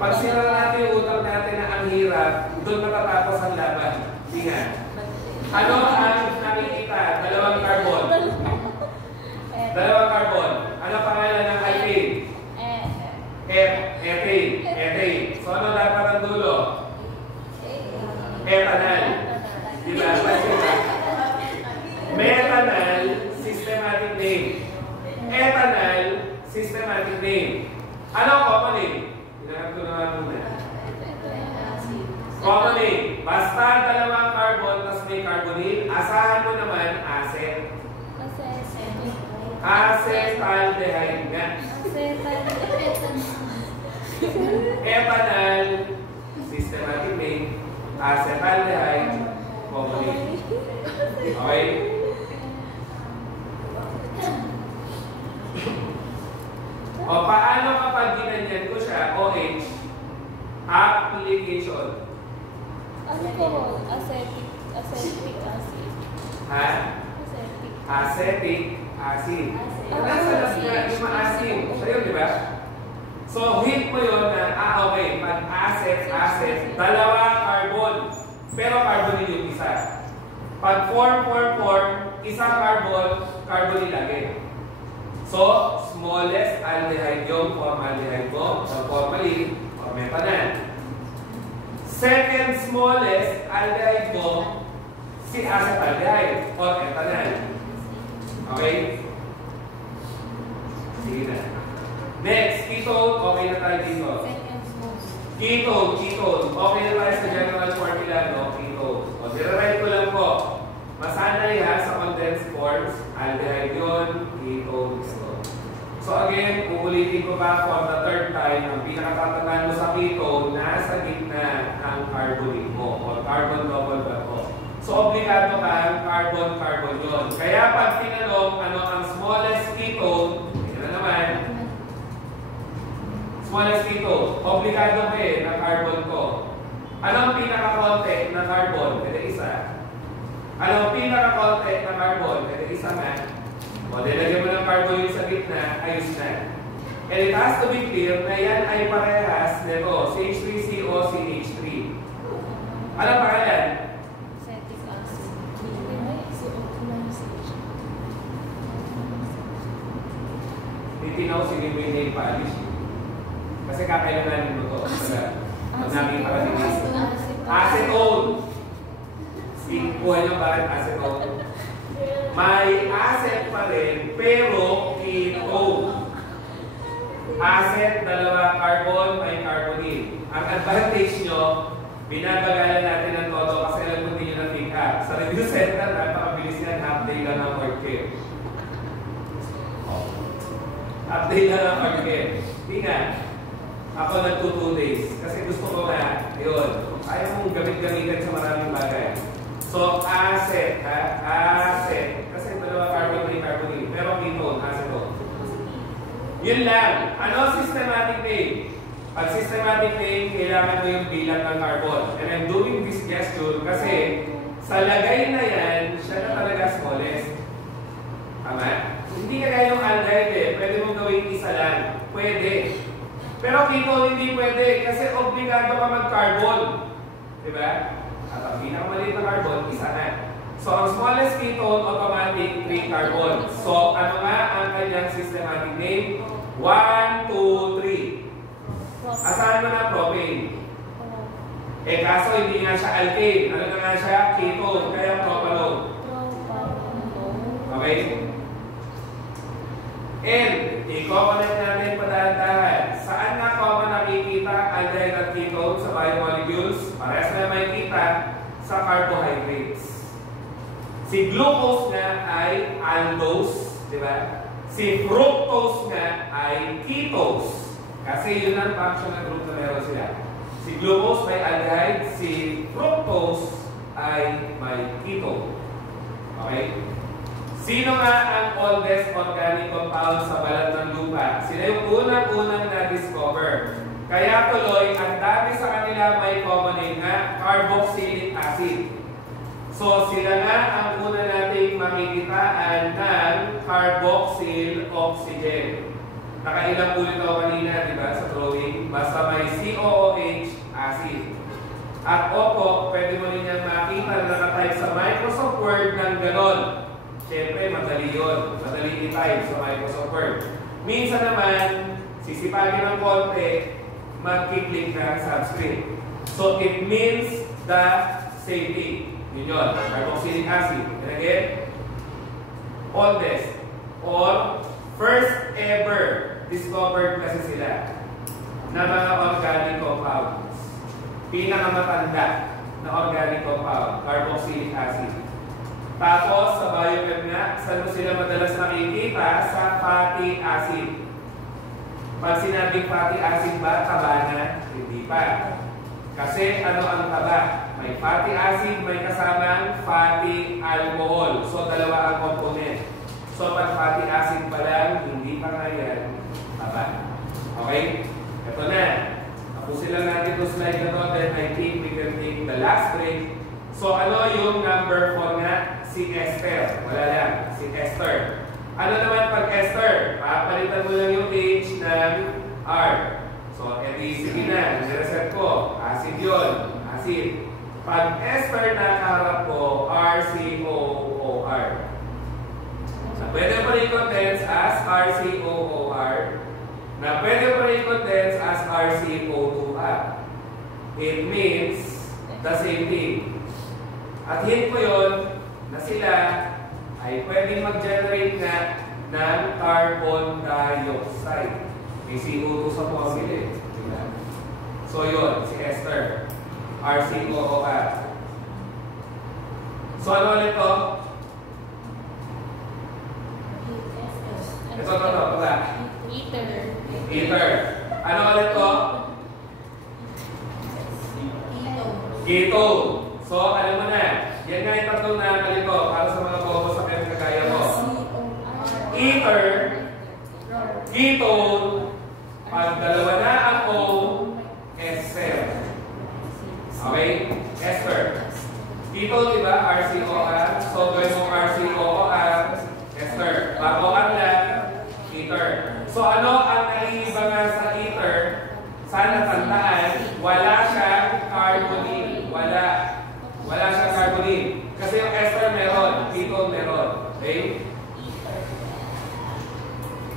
Pag sinara natin yung utak natin na ang hirap, doon matatapos ang laban. Hindi nga. Ano ang nakikita? Dalawang carbon. Dalawang carbon. Ano pangalan ng alkane? Ethane. So ano dapat ang dulo? Ethanal. Diba? Methanal, systematic name. Ethanal, systematic name. Ano ang common name? Hinahanap ko naman muna. Common name. Basta dalawang carbon tas may carbonyl, asahan mo naman acet. Acetaldehyde nga. Ethanal, systematic name. Acetaldehyde, common name. Okay? O paano kapag ginanyan ko siya, OH, application? Ano po? Acetic acid. Ha? Acetic acid. Nasa last na, yung maasim. Sa'yo, di ba? So, hint mo yun na, okay, pag-acid, dalawa carbon. Pero carbonyl yung isa. Pag form, isang carbonyl lagi. So, smallest aldehyde yung formaldehyde mo, or formalin, or methanal. Second smallest aldehyde mo, si acetaldehyde, or ethanal. Okay? Sige na. Next, ketone, okay na tayo dito. Ketone. Okay na tayo sa general formula, no? Ketone. O, nire-write ko lang po. Masanay ha sa condensed forms, aldehyde yun, ketone ito. So again, uulitin ko pa for the third time, ang pinakatatandaan mo sa ketone, nasa gitna ng carbonyl mo, o carbon double bond mo. So obligado ka, carbon yun. Kaya pag tinanong ano ang smallest ketone, Smallest ketone. Obligado ko eh, na carbon ko. Anong pinaka-konti na carbon? Pwede isa. Anong pinaka-konti na carbon? Pwede isa na. O, dilagyan mo ng carbon yung sa gitna, ayos na. And it has to be clear na yan ay parehas nito, CH3CO, CH3. Anong pangalan? Acetic acid. Titinaw si mo yung nail polish. Kasi kakailanganin mo ito. Pag namin paratingin. Acetone. Kuha niyo bakit acetone? May acid pa rin, pero ketone. Acid, dalawa carbon, may carbonate. Ang advantage nyo, binabagalan natin ang todo kasi alam mo hindi nyo na-pick up. Sa review center, napakabilis yan, half day lang ang work care. Half day lang ang work care. Hindi nga. Ako nag 2 days. Kasi gusto ko na, yun, ayaw mong gamit-gamitan sa maraming bagay. So, acid, ha? Acid. Kasi dalawa carbon, may carbonate. Pero ketone, acetone. Yun lang. Ano systematic name? Pag systematic name, kailangan mo yung bilang ng carbon. And I'm doing this gesture kasi sa lagay na yan, siya na talaga smallest. Tama? Hindi ka kaya yung aldehyde eh. Pwede mong gawin isa lang. Pwede. Pero ketone hindi pwede kasi obligado ka mag-carbon. Diba? At ang pinakamaliit na carbon, isa na. So, ang smallest ketone, automatic 3 carbon. So, ano nga ang kanyang systematic name? 1, 2, 3. Asahan mo na propane. Eh, kaso hindi nga siya alkane. Ano na nga siya? Ketone. Kaya propanol. Okay? And, i-connect natin padahan-dahan. Saan nga common nakikita aldehyde at ketone sa biomolecules? Parehas na makikita sa carbohydrates. Si glucose nga ay aldose, di ba? Si fructose nga ay ketose. Kasi yun ang functional group na meron sila. Si glucose may aldehyde, si fructose ay may ketone. Okay? Sino nga ang oldest organic compound sa balat ng lupa? Sila yung unang-unang na-discover. Kaya tuloy, ang dami sa kanila may common name nga, carboxylic acid. So, sila nga ang una nating makikitaan ng carboxyl oxygen. Nakailang ulit ako kanina, di ba, sa drawing. Basta may COOH acid. At opo, pwede mo rin yan makita na nakatype sa Microsoft Word ng ganon. Siyempre, madali yun. Madali i-type sa Microsoft Word. Minsan naman, sisipagin ng konti, mag-click ka sa subscript. So, it means the same thing. Yun yun, carboxylic acid. And again, oldest or first ever discovered kasi sila na mga organic compounds. Pinakamatanda na organic compound, carboxylic acid. Tapos, sa biochem nga, saan mo sila madalas nakikita? Sa fatty acid. Pag sinabing fatty acid ba, taba na? Hindi pa. Kasi ano ang taba? May fatty acid, may kasamang fatty alcohol. So, dalawa ang component. So, pag fatty acid pa lang, hindi pa nga yan taba. Okay? Ito na. Tapusin lang natin itong slide na to. Then I think we can take the last break. So, ano yung number 4 nga? Si Esther. Wala lang. Si Esther. Ano naman pag Esther? Papalitan mo lang yung H ng R. So, edi sige na. Nireset ko. Acid yun. Acid. Pag Esther na kaharap ko, RCOOR. Na pwede pa rin condense as RCOOR. Na pwede pa rin condense as RCO2R. It means the same thing. At hint ko yun na sila ay pwedeng mag-generate na ng carbon dioxide. May CO2 sa formula. Diba? So yun, si Esther. RCOOR. So ano ulit to? Ito. Pala. Ether. Ano ulit to? Ketone. So, alam mo na. Yan nga yung tatlong nakalito para sa mga bobo sa kagaya mo. Ether, ketone, pag dalawa na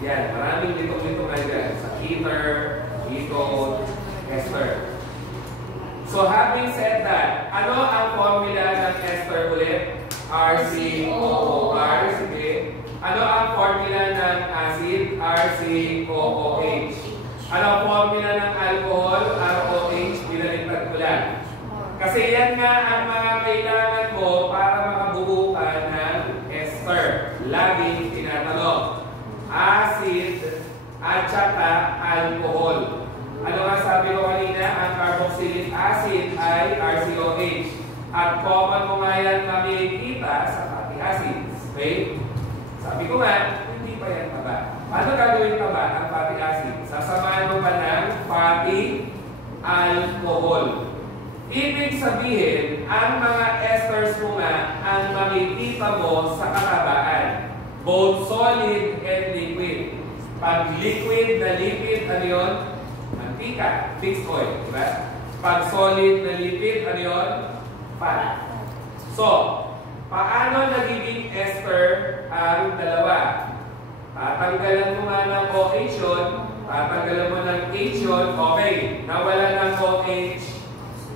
Yan, maraming litong-litong nga dyan. Sa ether, ketone, ester. So having said that, ano ang formula ng ester ulit? RCOOR. Sige. Ano ang formula ng acid? RCOOH. Ano ang formula ng alcohol? ROH. Binaliktad ko lang. Kasi yan nga ang mga kailangan mo para makabuo ka ng ester. Laging tinatanong. Acid at saka alcohol. Ano nga sabi ko kanina? Ang carboxylic acid ay RCOH. At common mo nga yan makikita sa fatty acids. Okay? Sabi ko nga, hindi pa yan taba. Paano gagawin taba ang fatty acid? Sasamahan mo pa ng fatty alcohol. Ibig sabihin, ang mga esters mo nga ang makikita mo sa katabaan. Both solid and liquid. Pag liquid na lipid, ano yun? Mantika, fixed oil. Diba? Pag solid na lipid, ano yun? Fat. So, paano nagiging ester ang dalawa? Tatanggalan mo nga ng OH yun, tatanggalan mo ng H yun, okay. Nawala ng OH,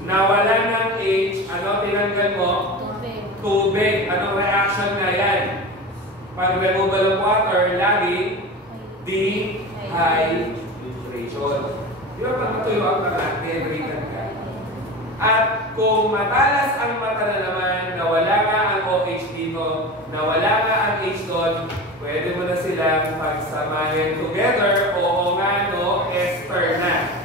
nawala ng H, ano tinanggal mo? Tubig. Tubig. Anong reaction na yan? Pag removal of water, lagi dehydration. Di ba pag natuyo ang karat, dehydrated ka? At kung matalas ang mata na naman, nawala nga ang OH dito, nawala nga ang H doon, pwede mo na silang pagsamahin together, oo nga no, ester na.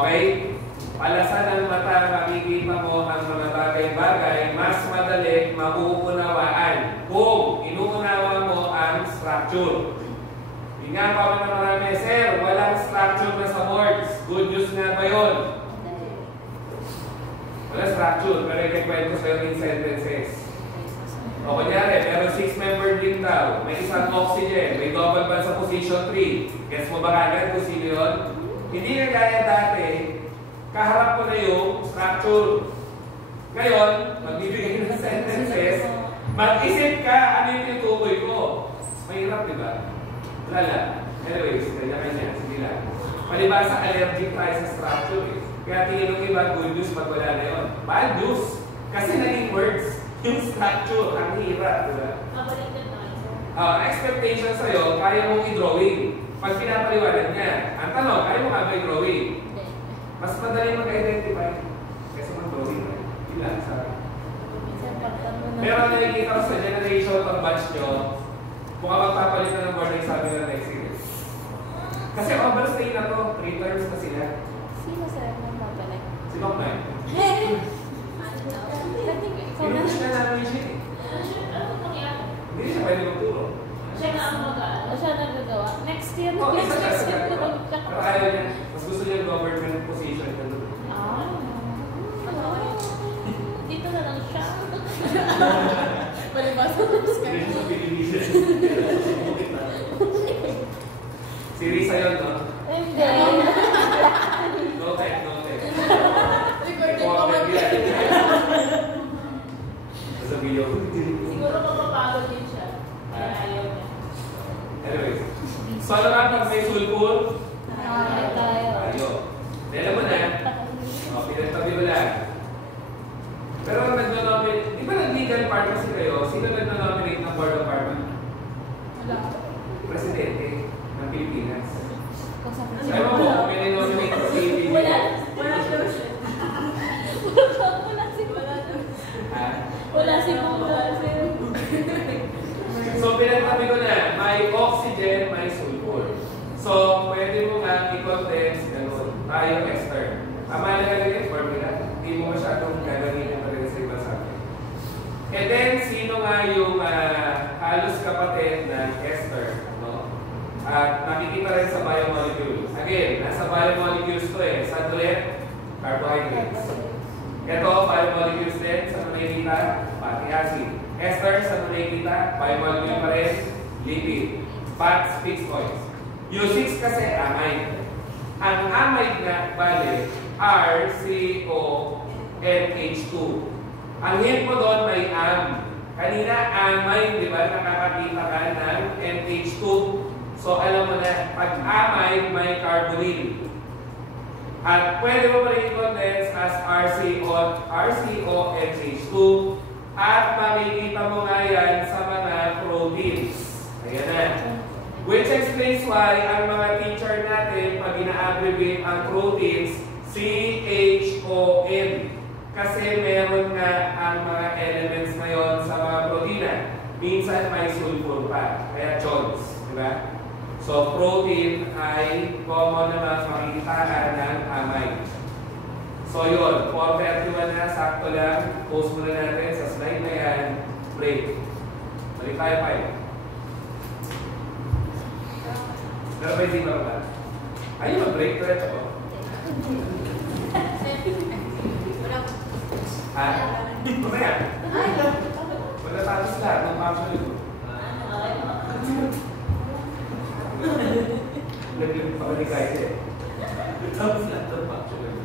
Okay? Palasan ng mata, makikita mo ang mga bagay-bagay, mas madali mauunawaan kung inuunawa mo ang structure. Hindi nga pa na marami, sir, walang structure na sa words. Good news nga ba yun? Walang structure, pero ikikwento sa'yo in sentences. O kunyari, meron 6-member din daw, may isang oxygen, may double bond sa position 3. Guess mo ba kagad kung sino yun? Hindi nga gaya dati, kaharap ko na yung structure. Ngayon, magbibigay ng sentences, mag-isip ka ano yung tinutukoy ko. Mahirap, di ba? Wala lang. Anyways, kanya-kanya. Sige lang. Palibasa, allergic tayo sa structure eh. Kaya tingin ng iba, good news pag wala na yun. Bad news. Kasi naging words, yung structure, ang hirap, di ba? Expectation sa'yo, kaya mong i-drawing. Pag pinapaliwanag niya, ang tanong, kaya mo ka ba i-drawing? Mas madali mag-identify kaysa mag-drawing. Yun lang, sabi. Pero nakikita ko sa generation of batch nyo, mukhang magpapalit na ng board na sabi na next year. Kasi overstay na to, 3 terms na sila. Sino sa mga babalik? Si Doc Mike. Pinupush na namin siya eh. Hindi siya pwede magturo. Siya nagagawa. Next year. Oh, isa siya Next sa year. ganito. Pero ayaw niya. Mas gusto niya yung government position. Dito na lang siya. Palibasa ng Hindi siya pinilisan. Si Risa yun, no? Hindi. Noted, noted. Recorded ko man yan. Sa video. Siguro mapapagod din siya. Kaya ayaw niya. Anyways. So, ano nga pag may sulfur? Tayo. Tayo. Dala mo na. O, pinagtabi mo lang. Pero nag-nominate, di ba nag-legal part kasi kayo? Sino nag-nominate ng board of parliament? Wala. Presidente ng Pilipinas. Kung sa Sabi mo po, kung may nominate sa Pilipinas. Wala. Wala daw siya. Wala si Wala daw. Ha? Wala si Wala si So, pinagtabi ko na, may oxygen, may sulfur. So, pwede mo nga i-condense ganun. Tayo ester. Tama na ganun formula. Hindi mo masyadong gagawin pa rin sa ibang sabi. And then, sino nga yung halos kapatid ng ester? No? At nakikita rin sa biomolecules. Again, nasa biomolecules to eh. Saan ulit? Carbohydrates. Ito, biomolecules din. Saan nakikita? Fatty acid. Ester, saan nakikita? Biomolecule pa rin. Lipid. Fats, fixed oils. Yung 6 kasi amide. Ang amide nga, bale, RCONH2. Ang hint mo doon may am. Kanina, amide, di ba? Nakakakita ka ng NH2. So alam mo na, pag amide, may carbonyl. At pwede mo pa rin i-condense as RCONH2 at makikita mo nga yan sa mga proteins. Ayan na. Which explains why ang mga teacher natin, pag ina-abbreviate ang proteins, CHON. Kasi meron nga ang mga elements na yon sa mga protina. Minsan may sulfur pa, kaya CHONs. Diba? So, protein ay common naman makikitaan ng amide. So, yun. 4:31 na, sakto lang. Post muna natin sa slide na yan. Break. Balik tayo pa yun. Pero ba hindi ba ba? Ayun, mag-break. Diretso ko. Ha? Mamaya. Pagkatapos lahat ng function ito. Naging pakalikay siya. Tapos lahat ng function ito.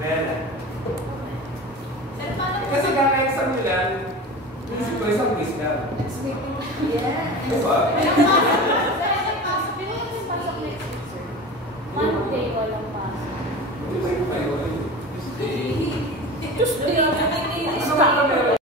Kaya kasi kaka-exam nila, isip ko isang quiz lang. Yeah. Diba?